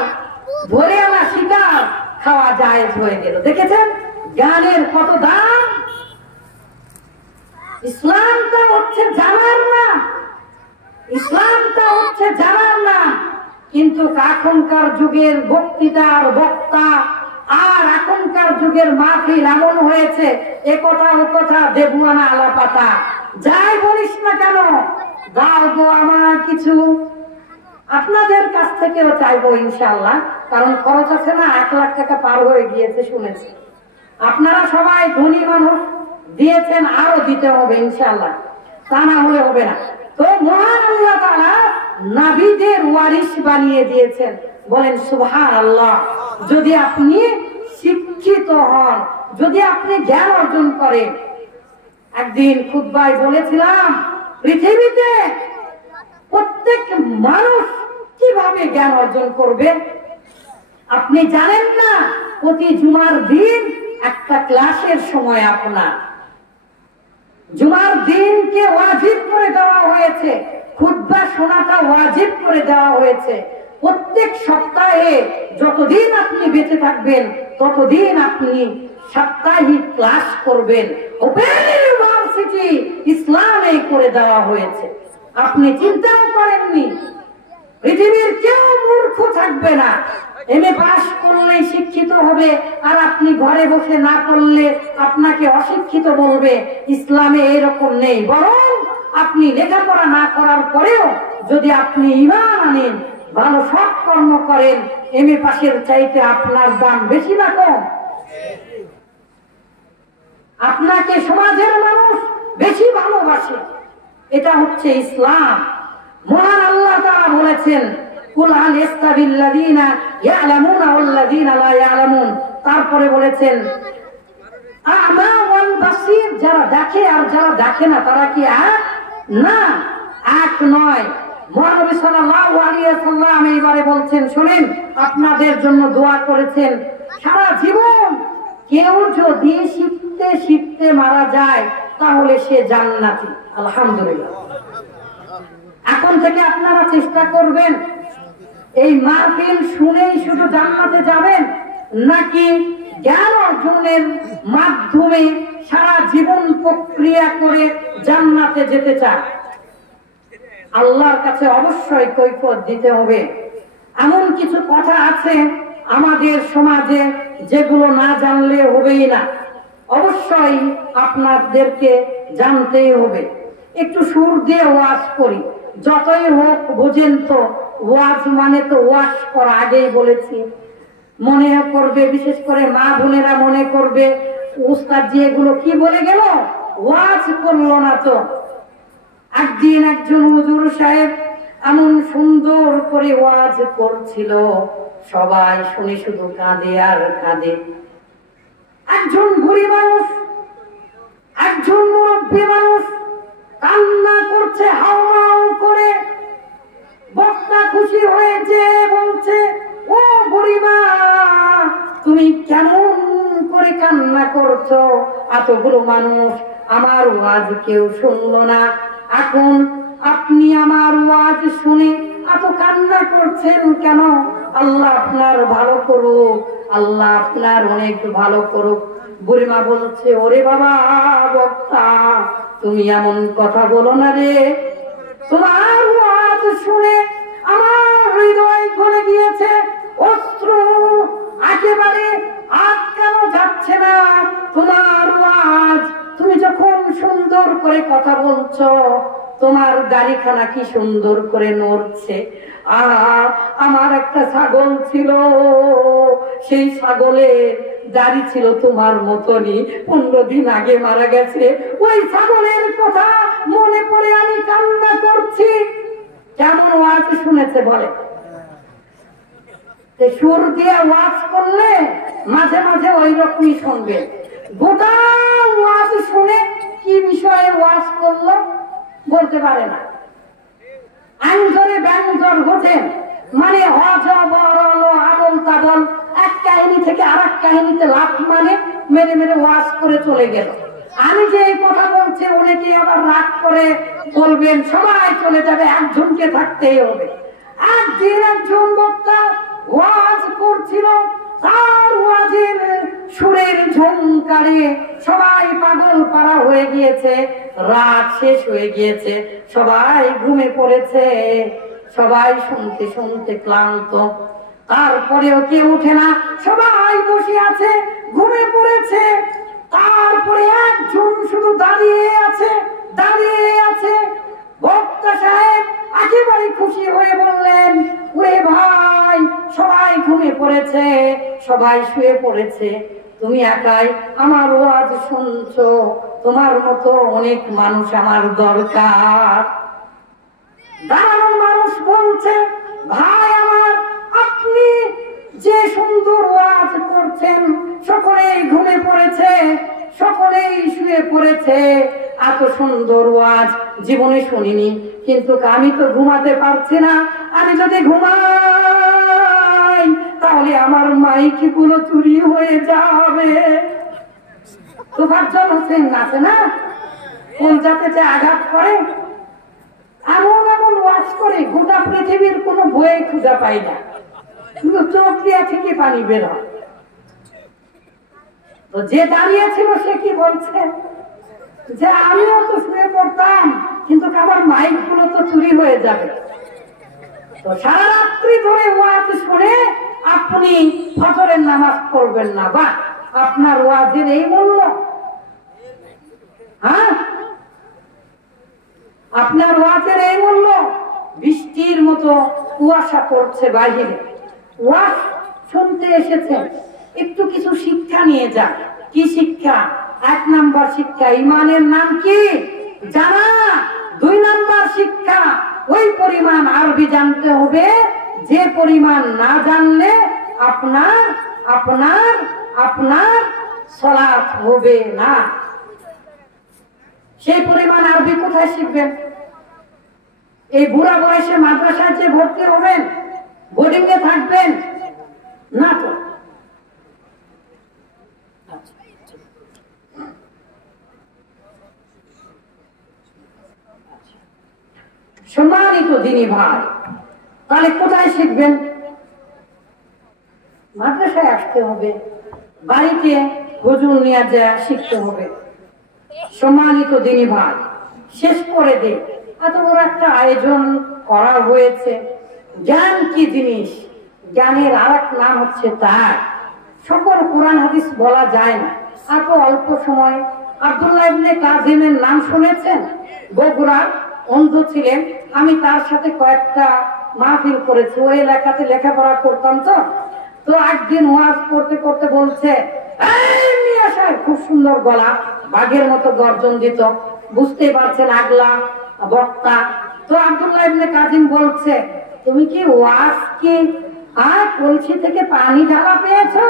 ভরে আনা শিকার খাওয়া জায়েজ হয়ে গেল। দেখেছেন জ্ঞানের কত দাম। ইসলামটা হচ্ছে জানার না, ইসলামটা হচ্ছে জানার না। কিন্তু এখনকার যুগের বক্তৃতার বক্তা আর এখনকার যুগের মাহফিল এমন হয়েছে, এ কথা ও কথা দেবুয়ানা আলাপাতা, যাই বলিস না কেন দাও গো আমার কিছু। আপনাদের কাছ থেকেও চাইবো ইনশাআল্লাহ, কারণ খরচ আছে না, 1 লাখ টাকা পার হয়ে গিয়েছে শুনেছি। আপনারা সবাই ধনী মানুষ, দিয়েছেন, আরো দিতে হবে ইনশাআল্লাহ, তা না হলে হবে না। তো মহান আল্লাহ তাআলা নবীদের ওয়ারিস বানিয়ে দিয়েছেন, বলেন সুবহানাল্লাহ। যদি আপনি শিক্ষিত হন, যদি আপনি জ্ঞান অর্জন করেন, একদিন খুতবায় বলেছিলাম পৃথিবীতে প্রত্যেক মানুষ কিভাবে জ্ঞান অর্জন করবে আপনি জানেন না। প্রতি জুমার দিন একটা ক্লাসের সময় আপনার, জুমার দিনকে ওয়াজিব করে দেওয়া হয়েছে, খুতবা শোনাটা ওয়াজিব করে দেওয়া হয়েছে। প্রত্যেক সপ্তাহে যতদিন আপনি বেঁচে থাকবেন ততদিন আপনি সাপ্তাহিক ক্লাস করবেন। ওপেন ইউনিভার্সিটি ইসলামে করে দেওয়া হয়েছে, আপনি চিন্তাও করেননি। পৃথিবীর কেউ মূর্খ থাকবে না, এমএ পাস করলেই শিক্ষিত হবে, আর আপনি ঘরে বসে না পড়লে আপনাকে অশিক্ষিত বলবে। ইসলামে এরকম নেই, বরং আপনি লেখাপড়া না করার পরেও যদি আপনি ঈমান আনেন, ভালো সৎ কর্ম করেন, এমএ পাশের চাইতে আপনার দাম বেশি না কম? আপনাকে সমাজের মানুষ বেশি ভালোবাসে, এটা হচ্ছে ইসলাম। মহান আল্লাহ তাআলা বলেছেন কুল হাল ইস্তাবিল্লাযীনা ইয়ালামুনা ওয়াল্লাযীনা লা ইয়ালামুন। তারপরে বলেছেন আমা ওয়াল বাসীর, যারা দেখে আর যারা দেখে না তারা কি এক? না, এক নয়। মহানবী সাল্লাল্লাহু আলাইহি ওয়াসাল্লাম এইবারে বলছেন, শুনেন, আপনাদের জন্য দোয়া করেছেন সারা জীবন। কেউ যদি শিখতে শিখতে মারা যায় তাহলে সে জান্নাতি। আলহামদুলিল্লাহ। এখন থেকে আপনারা চেষ্টা করবেন এই মাহফিল শুনেই শুধু জান্নাতে যাবেন, নাকি জ্ঞান অর্জনের মাধ্যমে সারা জীবন প্রক্রিয়া করে জান্নাতে যেতে চান? আল্লাহর কাছে অবশ্যই কৈফিয়ত দিতে হবে। এমন কিছু কথা আছে আমাদের সমাজে যেগুলো না জানলে হবেই না, অবশ্যই আপনাদেরকে জানতেই হবে। একটু সুর দিয়ে ওয়াজ করি, যতই হোক বোঝেন তো, ওয়াজ মানে তো ওয়াজ করা, আগেই বলেছি। মনে করবে, বিশেষ করে মা বোনেরা মনে করবে উস্তাদ জি এগুলো কি বলে গেল, ওয়াজ করলো না তো। একদিন একজন হুজুর সাহেব এমন সুন্দর করে ওয়াজ করছিল, সবাই শুনে শুধু কাঁদে আর কাঁদে। একজন বুড়ি মানুষ, একজন মুরব্বী মানুষ কান্না করছে হাউমাউ করে। বক্তা খুশি হয়েছে, বলছে ও বুড়িমা তুমি কেমন করে কান্না করছো? এতগুলো মানুষ আমার ওয়াজ কেউ শুনলো না, এখন আপনি আমার ওয়াজ শুনে এত কান্না করছেন কেন? আল্লাহ আপনার ভালো করুক, আল্লাহ আপনার অনেক ভালো করুক। বুড়িমা বলছে, ওরে বাবা বক্তা, তুমি এমন কথা বলো না রে, তোমার ওয়াজ শুনে আমার হৃদয় ভরে গিয়েছে, অস্ত্র একেবারে আটকানো যাচ্ছে না। তোমার ওয়াজ, তুমি যখন সুন্দর করে কথা বলছো, তোমার দাড়িখানা কি সুন্দর করে নড়ছে। আমার একটা ছাগল ছিল, সেই ছাগলের দাড়ি ছিল তোমার মতনই, 15 দিন আগে মারা গেছে। ওই ছাগলের কথা মনে পড়ে আমি কান্না করছি। কেমন ওয়াজ শুনেছে বলে? সুর দিয়ে ওয়াজ করলে মাঝে মাঝে ওই রকমই শুনবে। গোটা ওয়াজ শুনে কি বিষয়ে ওয়াজ করলো বলতে পারে না। আইনজরে ব্যঞ্জর ঘটেন, মানে হজবরল আবল তাবল, এক কাহিনী থেকে আর এক কাহিনীতে লাফ মানে মেরে মেরে ওয়াজ করে চলে গেল। আমি যে এই কথা বলছি অনেকে আবার রাগ করে বলবেন সবাই চলে যাবে, একজনকে থাকতেই হবে। একদিন একজন বক্তা ওয়াজ করছিল, তার ওয়াজের সুরের ঝংকারে সবাই পাগল পাড়া হয়ে গিয়েছে, রাত শেষ হয়ে গিয়েছে, সবাই ঘুমে পড়েছে, সবাই শুনতে শুনতে ক্লান্ত, তারপরেও কেউ ওঠে না, সবাই বসে আছে, ঘুমে পড়েছে। তারপরে একজন শুধু দাঁড়িয়ে আছে, দাঁড়িয়ে আছে। বক্তা সাহেব একেবারে খুশি হয়ে বললেন, ওরে ভাই, সবাই ঘুমিয়ে পড়েছে, সবাই শুয়ে পড়েছে, তুমি একাই আমার ওয়াজ শুনছো, তোমার মতো অনেক মানুষ আমার দরকার। দাঁড়ানো মানুষ বলছে, ভাই আমার, আপনি যে সুন্দর ওয়াজ করছেন, সকলেই ঘুমে পড়েছে, সকলেই শুয়ে পড়েছে, এত সুন্দর ওয়াজ জীবনে শুনিনি, কিন্তু আমি তো ঘুমাতে পারছি না, আমি যদি ঘুমাই তাহলে আমার মাইক গুলো চুরি হয়ে যাবে। তোফাজ্জল হোসেন আছে না, কোন যাতে যে আঘাত করে, এমন এমন ওয়াজ করে গোটা পৃথিবীর কোনো বই খুঁজে পাই না, কিন্তু চোখ দিয়া থেকে পানি বের হয়। তো যে দাঁড়িয়েছিল সে কি বলছে, যে আমিও তো শুয়ে পড়তাম, কিন্তু আমার মাইক গুলো তো চুরি হয়ে যাবে। তো সারা রাত্রি ধরে ওয়াজ শুনে আপনি ফজরের নামাজ পড়বেন না, বা আপনার ওয়াজের এই মূল্য? হ্যাঁ, আপনার ওয়াজের এই মূল্য? বৃষ্টির মতো কুয়াশা পড়ছে বাহিরে, ওয়াজ শুনতে এসেছেন, একটু কিছু শিক্ষা নিয়ে যান। কি শিক্ষা? 1 নাম্বার শিক্ষা, ইমানের নাম কি জানা। 2 নাম্বার শিক্ষা, ওই পরিমাণ আরবি জানতে হবে যে পরিমাণ না জানলে আপনার আপনার আপনার সালাত হবে না। সেই পরিমাণ আরবি কোথায় শিখবেন? এই বুড়া বয়সে মাদ্রাসায় যে ভর্তি হবেন, বোর্ডিং এ থাকবেন না তো। সম্মানিত দিনী ভাই, তাহলে কোথায় শিখবেন? মাদ্রাসায় আসতে হবে, বাড়িতে হুজুর নিয়ে যা শিখতে হবে। সম্মানিত দিনী ভাই, শেষ করে দে, এত বড় একটা আয়োজন করা হয়েছে। জ্ঞান কি জিনিস? জ্ঞানের আর এক নাম হচ্ছে তার। সকল কোরআন হাদিস বলা যায় না এত অল্প সময়। আব্দুল্লাহ ইবনে কাজিমের নাম শুনেছেন? বগুড়ার অন্ধ ছিলেন, আমি তার সাথে কয়েকটা মাহফিল করেছি, ওই এলাকাতে লেখাপড়া করতাম। তো একদিন ওয়াজ করতে করতে বলছে, খুব সুন্দর গলা, বাঘের মতো গর্জন দিত, বুঝতেই পারছেন আগলা বক্তা। তো আব্দুল্লাহ ইবনে কাজিম বলছে, তুমি কি ওয়াজ কি আর কলসি থেকে পানি ঢালা পেয়েছো?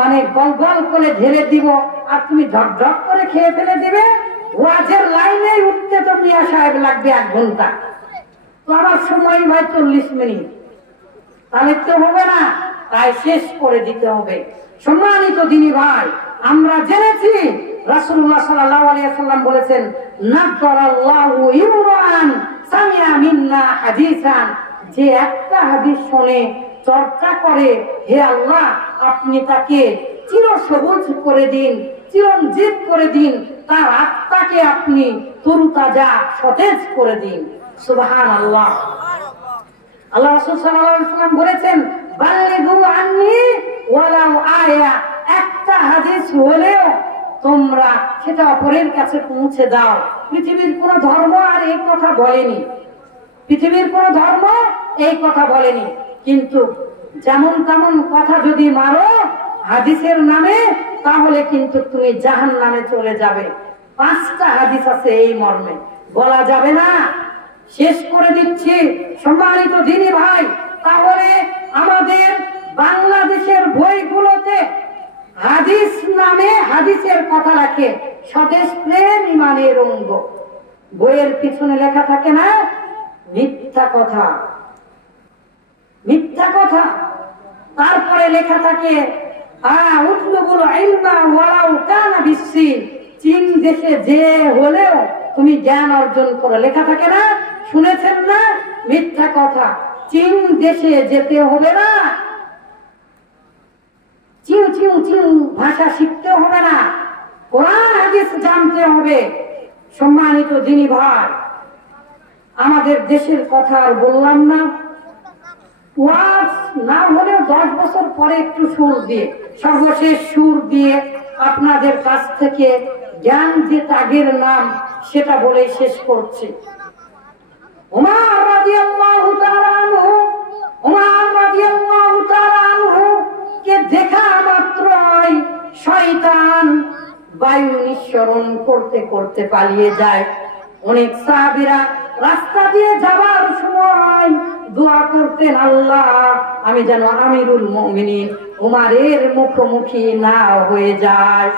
মানে গল গল করে ঢেলে দিব আর তুমি ঢক ঢক করে খেয়ে ফেলে দিবে? ওয়াজের লাইনে উঠতে তো মিয়া সাহেব লাগবে 1 ঘন্টা, তো আমার সময় ভাই 40 মিনিট, তাহলে তো হবে না, তাই শেষ করে দিতে হবে। সম্মানিত দিনী ভাই, আমরা জেনেছি রাসূলুল্লাহ সাল্লাল্লাহু আলাইহি ওয়াসাল্লাম বলেছেন, নাযারাল্লাহু ইমরান সামিআ মিন্না হাদিসান, যে একটা হাদিস শুনে চর্চা করে, হে আল্লাহ আপনি তাকে চিরসবুজ করে দিন, চিরঞ্জীব করে দিন, তার আত্মাকে আপনি তরুতাজা সতেজ করে দিন। সুবহানাল্লাহ। আল্লাহ রাসূল সাল্লাল্লাহু আলাইহি ওয়াসাল্লাম বলেছেন, বাল্লিগু আন্নি ওয়ালাউ আয়া, একটা হাদিস হলেও তোমরা সেটা অপরের কাছে পৌঁছে দাও। পৃথিবীর কোন ধর্ম আর এই কথা বলেনি, পৃথিবীর কোন ধর্ম এই কথা বলেনি, কিন্তু যেমন তেমন কথা যদি মারো হাদিসের নামে, তাহলে কিন্তু তুমি জাহান্নামে চলে যাবে। 5টা হাদিস আছে এই মর্মে, বলা যাবে না। শেষ করে দিচ্ছি সম্মানিত দিনী ভাই, তাহলে আমাদের বাংলাদেশের বইগুলোতে হাদিস নামে হাদিসের কথা রাখে, স্বদেশ প্রেম ইমানের অঙ্গ, বইয়ের পিছনে লেখা থাকে না মিথ্যা কথা, মিথ্যা কথা। তারপরে লেখা থাকে উতলুবুল ইলমা ওয়ালাউ কানা বিসসিন, চীন দেশে যে হলেও তুমি জ্ঞান অর্জন করো। লেখা থাকে না, শুনেছেন না? মিথ্যা কথা। চীন দেশে যেতে হবে না, চিউ চিউ চিউ ভাষা শিখতে হবে না, কোরআন হাদিস জানতে হবে। সম্মানিত দিনী ভাই, আমাদের দেশের কথা আর বললাম না। ওয়াজ না হলেও 10 বছর পরে একটু সুর দিয়ে, সর্বশেষ সুর দিয়ে আপনাদের কাছ থেকে জ্ঞান যে তাগের নাম সেটা বলে শেষ করছি। উমর রাদিয়াল্লাহু তাআলা আনহু, উমর রাদিয়াল্লাহু তাআলা আনহু কে দেখা মাত্রই শয়তান বায়ু নিঃসরণ করতে করতে পালিয়ে যায়। অনেক সাহাবীরা রাস্তা দিয়ে যাওয়ার সময় দোয়া করতেন, আল্লাহ আমি যেন আমিরুল মুমিনিন উমরের মুখোমুখি না হয়ে যায়।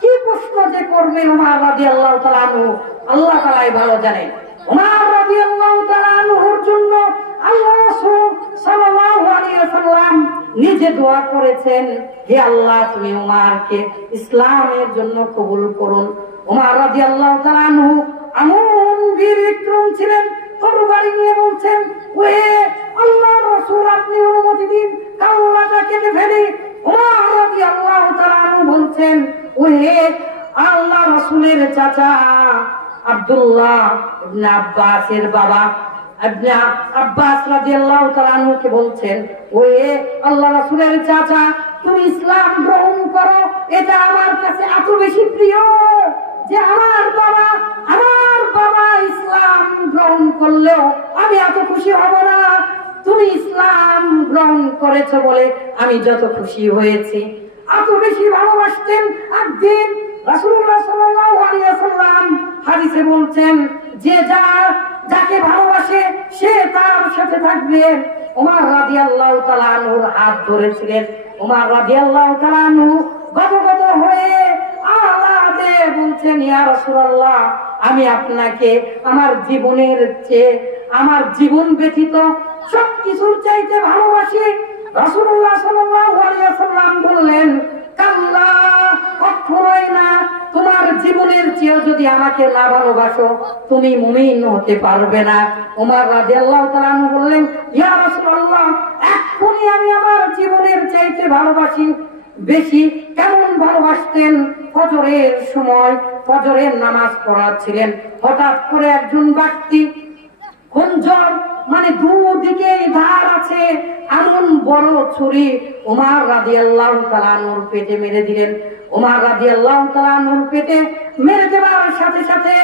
কি প্রশ্ন যে করবে উমর রাদিয়াল্লাহু তাআলা আনহু, আল্লাহ তাআলাই ভালো জানেন। উমর রাদিয়াল্লাহু তাআলা আনহুর জন্য আল্লাহ রাসূল সাল্লাল্লাহু আলাইহি ওয়াসাল্লাম নিজে দোয়া করেছেন, হে আল্লাহ তুমি উমরকে ইসলামের জন্য কবুল করুন। উমর রাদিয়াল্লাহু তাআলা আনহু এমন বীর বিক্রম ছিলেন, তরবারি নিয়ে বলছেন, ওহে আল্লাহর রাসূল আপনি অনুমতি দিন কাউরাটা কেটে ফেলি। উমর রাদিয়াল্লাহু তাআলা আনহু বলছেন, ওহে আল্লাহ রাসূলের চাচা আব্দুল্লাহ ইবনে আব্বাসের বাবা ইবনে আব্বাস রাদিয়াল্লাহু তাআলা আনহুকে বলছেন, ওহে আল্লাহ রাসূলের চাচা তুমি ইসলাম গ্রহণ করো, এটা আমার কাছে এত বেশি প্রিয় যে আমার বাবা ইসলাম গ্রহণ করলেও আমি এত খুশি হব না। তুমি ইসলাম গ্রহণ করেছো বলে আমি যত খুশি হয়েছি। এত বেশি ভালোবাসতেন। একদিন রাসূলুল্লাহ সাল্লাল্লাহু আলাইহি ওয়াসাল্লাম হাদিসে বলছেন, যে যাকে ভালোবাসে সে তার সাথে থাকবে। ওমর রাদিয়াল্লাহু তাআলা আনহুর হাত ধরেছিলেন। ওমর রাদিয়াল্লাহু তাআলা আনহু গদগদ হয়ে আহ্লাদে বলছেন, ইয়া রাসূলুল্লাহ আমি আপনাকে আমার জীবনের চেয়ে, আমার জীবন ব্যতীত সবকিছুর চাইতে ভালোবাসি। রাসূলুল্লাহ সাল্লাল্লাহু আলাইহি ওয়াসাল্লাম বললেন, কাল্লা কখনোই না, তোমার জীবনের চেয়েও যদি আমাকে না ভালোবাসো তুমি মুমিন হতে পারবে না। ওমর রাদিয়াল্লাহু তাআলা আনহু বললেন, ইয়া রাসূলুল্লাহ এখনই আমি আমার জীবনের চাইতে ভালোবাসি বেশি। কেমন ভালোবাসতেন? ফজরের সময় ফজরের নামাজ পড়াচ্ছিলেন, হঠাৎ করে একজন ব্যক্তি খঞ্জর মানে দুদিকে ধার আছে এমন বড় ছুরি ওমর রাদিয়াল্লাহু তাআলা আনহুর পেটে মেরে দিলেন। ওমর রাদিয়াল্লাহু তাআলা আনহুর পেটে মেরে দেওয়ার সাথে সাথে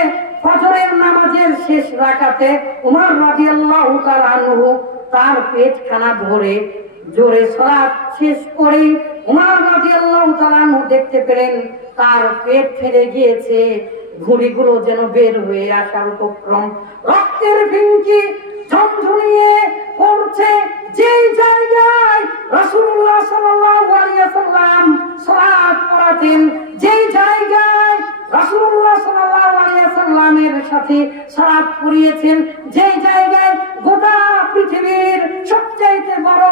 ফজরের নামাজের শেষ রাকাতে ওমর রাদিয়াল্লাহু তাআলা আনহু তার পেটখানা ধরে জোরে সালাত শেষ করে ওমর রাদিয়াল্লাহু তাআলা আনহু দেখতে পেলেন তার পেট ফেটে গিয়েছে, ঘুড়িগুলো যেন বের হয়ে আসার উপক্রম, রক্তের ফিনকি ঝনঝনিয়ে পড়ছে। যেই জায়গায় রাসূলুল্লাহ সাল্লাল্লাহু আলাইহি ওয়াসাল্লাম সালাত পড়াতেন, যেই জায়গায় রাসূলুল্লাহ সাল্লাল্লাহু আলাইহি ওয়াসাল্লামের সাথে সালাত পড়িয়েছেন, যেই জায়গায় গোটা পৃথিবীর সবচাইতে বড়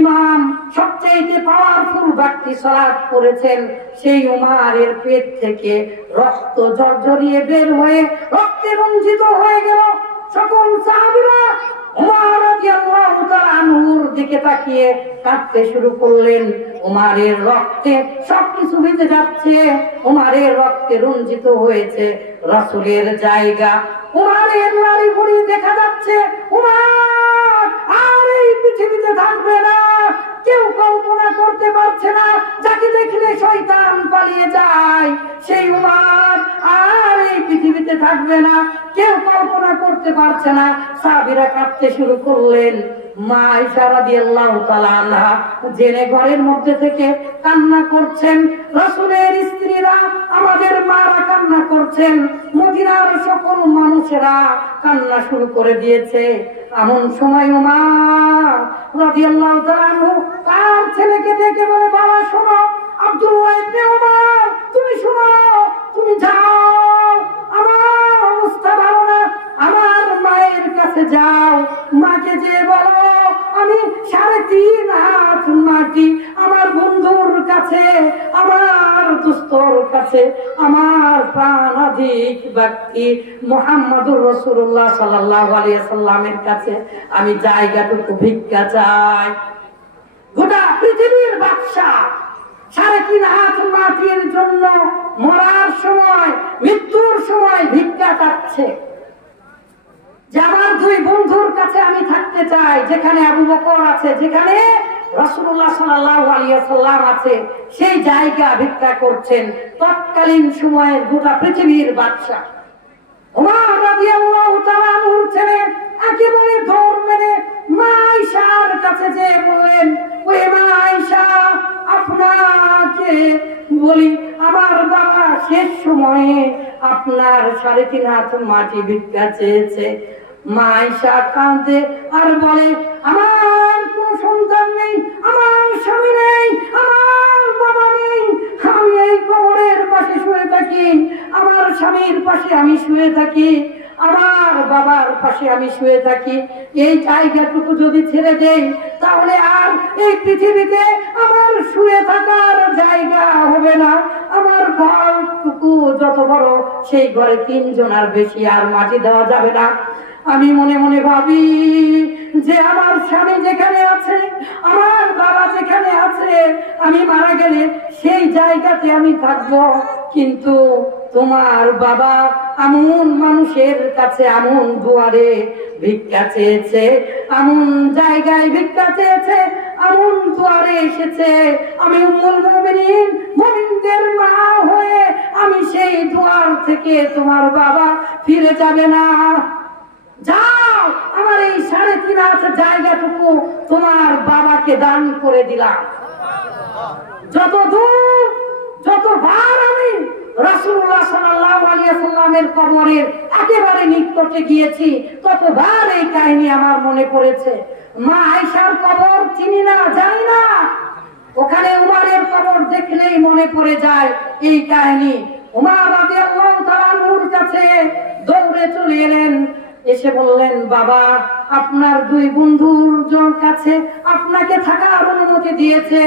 ইমাম, সবচাইতে পাওয়ারফুল ব্যক্তি সালাত করেছেন, সেই উমরের পেট থেকে রক্ত ঝরঝরিয়ে বের হয়ে রক্তে রঞ্জিত হয়ে গেল। সকল সাহাবীরা উমর রাদিয়াল্লাহু তাআলা আনহুর দিকে তাকিয়ে কাঁদতে শুরু করলেন। উমরের রক্তে সবকিছু ভিজে যাচ্ছে, উমরের রক্তে রঞ্জিত হয়েছে রাসূলের জায়গা, উমরের নাড়ি ভুঁড়ি দেখা যাচ্ছে। উমর আর এই পৃথিবীতে থাকবে না, কেউ কল্পনা করতে পারছে না, যাকে দেখলে শয়তান পালিয়ে যায় সেই উমর আর এই পৃথিবীতে থাকবে না, কেউ কল্পনা করতে পারছে না। সাহাবীরা কাঁদতে শুরু করলেন। মা আয়েশা রাদিয়াল্লাহু তাআলা আনহা জেনে ঘরের মধ্যে থেকে কান্না করছেন, রাসূলের স্ত্রীরা আমাদের মারা কান্না করছেন, মদিনার সকল মানুষেরা কান্না শুরু করে দিয়েছে। এমন সময় উমর রাদিয়াল্লাহু তাআলা আনহু তার ছেলেকে ডেকে বলে, বাবা শোনো, আব্দুল্লাহ ইবনে উমর তুমি শোনো, তুমি যাও, আমার অবস্থা ভালো না, আমার মায়ের কাছে যাও, মাকে যে বলো আমি 3.5 হাত মাটি আমার বন্ধুর কাছে, আমার প্রাণাধিক ব্যক্তি মুহাম্মদুর রাসূলুল্লাহ সাল্লাল্লাহু আলাইহি ওয়াসাল্লামের কাছে আমি জায়গাটুকু ভিক্ষা চাই। গোটা পৃথিবীর বাদশা 3.5 হাত মাটির জন্য মরার সময়, মৃত্যুর সময় ভিক্ষা চাচ্ছে যে আমার 2 বন্ধুর কাছে আমি থাকতে চাই, যেখানে আবু বকর আছে, যেখানে রাসূলুল্লাহ সাল্লাল্লাহু আলাইহি ওয়াসাল্লাম আছে, সেই জায়গা ভিক্ষা করছেন তৎকালীন সময়ের গোটা পৃথিবীর বাদশা ওমর রাদিয়াল্লাহু তাআলা আনহুর ছেলে একেবারে দৌড় মেরে মা আয়েশার কাছে যে বললেন, ওই মা আয়েশা, আপনাকে বলি আমার বাবা শেষ সময়ে আপনার 3.5 হাত মাটি ভিক্ষা চেয়েছে। মা আয়েশা কাঁদে আর বলে, আমার কোনো সন্তান নেই, আমার স্বামী নেই, আমার বাবা নেই, আমি এই কবরের পাশে শুয়ে থাকি, আমার স্বামীর পাশে আমি শুয়ে থাকি, আমার বাবার পাশে আমি শুয়ে থাকি। এই জায়গাটুকু যদি ছেড়ে দেই তাহলে আর এই পৃথিবীতে আমার শুয়ে থাকার জায়গা হবে না। আমার ঘরটুকু যত বড়, সেই ঘরে 3 জন আর বেশি আর মাটি দেওয়া যাবে না। আমি মনে মনে ভাবি যে আমার স্বামী যেখানে আছে, আমার বাবা যেখানে আছে, আমি মারা গেলে সেই জায়গাতে আমি থাকবো। কিন্তু তোমার বাবা এমন মানুষের কাছে, এমন দুয়ারে ভিক্ষা চেয়েছে, এমন জায়গায় ভিক্ষা চেয়েছে, এমন দুয়ারে এসেছে, আমি উম্মুল মুমিনিন, মুমিনদের মা হয়ে আমি সেই দুয়ার থেকে তোমার বাবা ফিরে যাবে না। যাও, আমার এই 3.5 হাত জায়গাটুকু তোমার বাবাকে দান করে দিলাম। যতবার আমি রাসূলুল্লাহ সাল্লাল্লাহু আলাইহি ওয়াসাল্লামের কবরের একেবারে নিকটে গিয়েছি, ততবার এই কাহিনী আমার মনে পড়েছে। মা আয়েশার কবর চিনি না, জানি না, ওখানে উমরের কবর দেখলেই মনে পড়ে যায় এই কাহিনী। উমর রাদিয়াল্লাহু তাআলা আনহুর কাছে দৌড়ে চলে এলেন, এসে বললেন, বাবা আপনার 2 বন্ধুর কাছে আপনাকে থাকার অনুমতি দিয়েছে,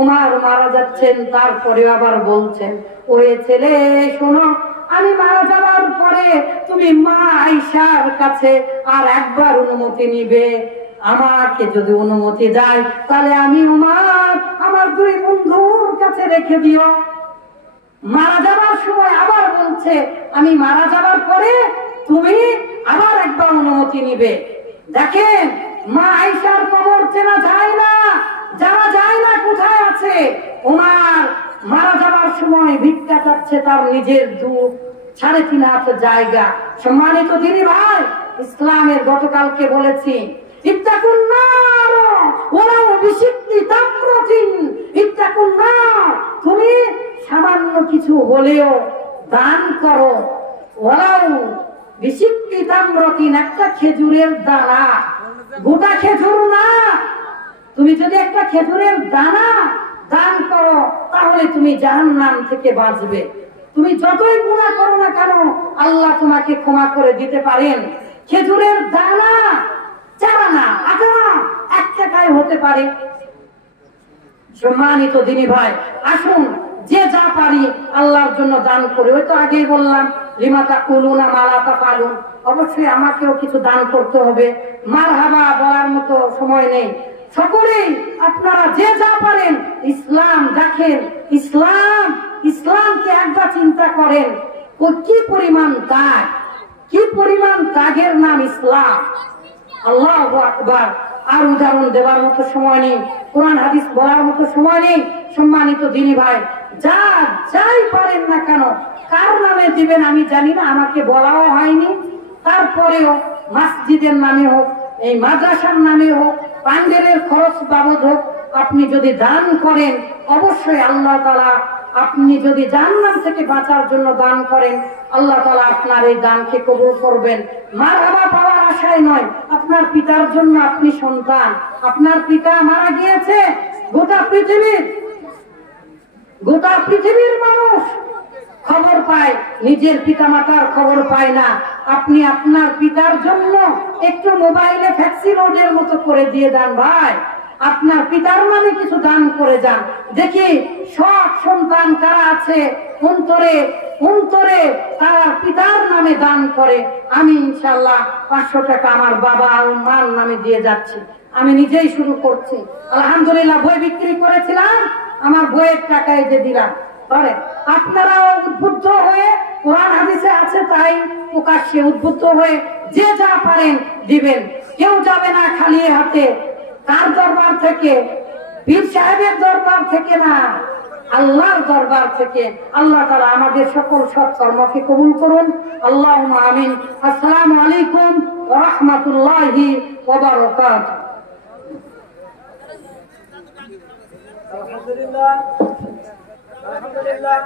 উমর মারা যাচ্ছেন, তারপরে আবার বলছেন, ওই ছেলে শোনো, আমি মারা যাওয়ার পরে তুমি মা আয়েশার কাছে আর একবার অনুমতি নিবে। আমাকে যদি অনুমতি দেয় তাহলে আমি উমর আমার 2 বন্ধুর কাছে রেখে দিও। মারা যাবার সময় আবার বলছে, আমি মারা যাবার পরে তুমি আবার একবার অনুমতি নিবে। দেখেন, মা আয়েশার কবর চেনা যায় না, জানা যায় না কোথায় আছে। ওমর মারা যাবার সময় ভিক্ষা চাচ্ছে তার নিজের 3.5 হাত জায়গা। সম্মানিত দিনী ভাই, ইসলামের গতকালকে বলেছি, ইত্তাকুন নার ওয়ালাউ বিশিক্কি তামরাতিন, ইত্তাকুন নার, তুমি সামান্য কিছু হলেও দান করো, ওয়ালাউ বিশিক্কি তামরাতিন, একটা খেজুরের দানা, গোটা খেজুর না, তুমি যদি একটা খেজুরের দানা দান করো তাহলে তুমি জাহান্নাম থেকে বাঁচবে। তুমি যতই গুনাহ করো না কেন আল্লাহ তোমাকে ক্ষমা করে দিতে পারেন। খেজুরের দানা, চারা না, আটা না, 1 টাকায় হতে পারে। সম্মানিত দিনী ভাই, আসুন যে যা পারি আল্লাহর জন্য দান করে। ওই তো আগেই বললাম, লিমা তাকুলুনা মা লা তাফআলুন, অবশ্যই আমাকেও কিছু দান করতে হবে। মারহাবা বলার মতো সময় নেই। সকলেই আপনারা যে যা পারেন, ইসলাম দেখেন, ইসলামকে একবার চিন্তা করেন, ও কি পরিমাণ ত্যাগ, কি পরিমাণ ত্যাগের নাম ইসলাম। আল্লাহু আকবার। আর উদাহরণ দেওয়ার মতো সময় নেই, কোরআন হাদিস বলার মতো সময় নেই। সম্মানিত দিনী ভাই, যাই পারেন না কেন, কার নামে দিবেন আমি জানি না, আমাকে বলাও হয়নি, তারপরেও মসজিদের নামে হোক, এই মাদ্রাসার নামে হোক, পান্ডেলের খরচ বাবদ হোক, আপনি যদি দান করেন, অবশ্যই আল্লাহ তাআলা, আপনি যদি জাহান্নাম থেকে বাঁচার জন্য দান করেন, আল্লাহ তাআলা আপনার এই দানকে কবুল করবেন। মারহাবা পাওয়ার আশায় নয়, আপনার পিতার জন্য আপনি সন্তান, আপনার পিতা মারা গিয়েছে, গোটা পৃথিবীর মানুষ খবর পায়, নিজের পিতা মাতার খবর পায় না। আপনি আপনার পিতার জন্য একটু মোবাইলে ফ্যাক্সি লোডের মতো করে দিয়ে দেন ভাই, আপনার পিতার নামে কিছু দান করে যান। দেখি সৎ সন্তান কারা আছে অন্তরে অন্তরে তারা পিতার নামে দান করে। আমি ইনশাআল্লাহ 500 টাকা আমার বাবা ও মার নামে দিয়ে যাচ্ছি। আমি নিজেই শুরু করছি। আলহামদুলিল্লাহ, বই বিক্রি করেছিলাম, আমার বইয়ের টাকায় যে দিলাম। আপনারাও উদ্বুদ্ধ হয়ে, কোরআন হাদিসে আছে তাই প্রকাশ্যে উদ্বুদ্ধ হয়ে যে যা পারেন দিবেন। কেউ যাবে না খালি হাতে, কার দরবার থেকে? পীর সাহেবের দরবার থেকে না, আল্লাহর দরবার থেকে। আল্লাহ তাআলা আমাদের সকল সৎকর্মকে কবুল করুন। আল্লাহুম্মা আমিন। আসসালামু আলাইকুম ওয়া রাহমাতুল্লাহি ওয়া বারাকাতুহু। আলহামদুলিল্লাহ, আলহামদুলিল্লাহ।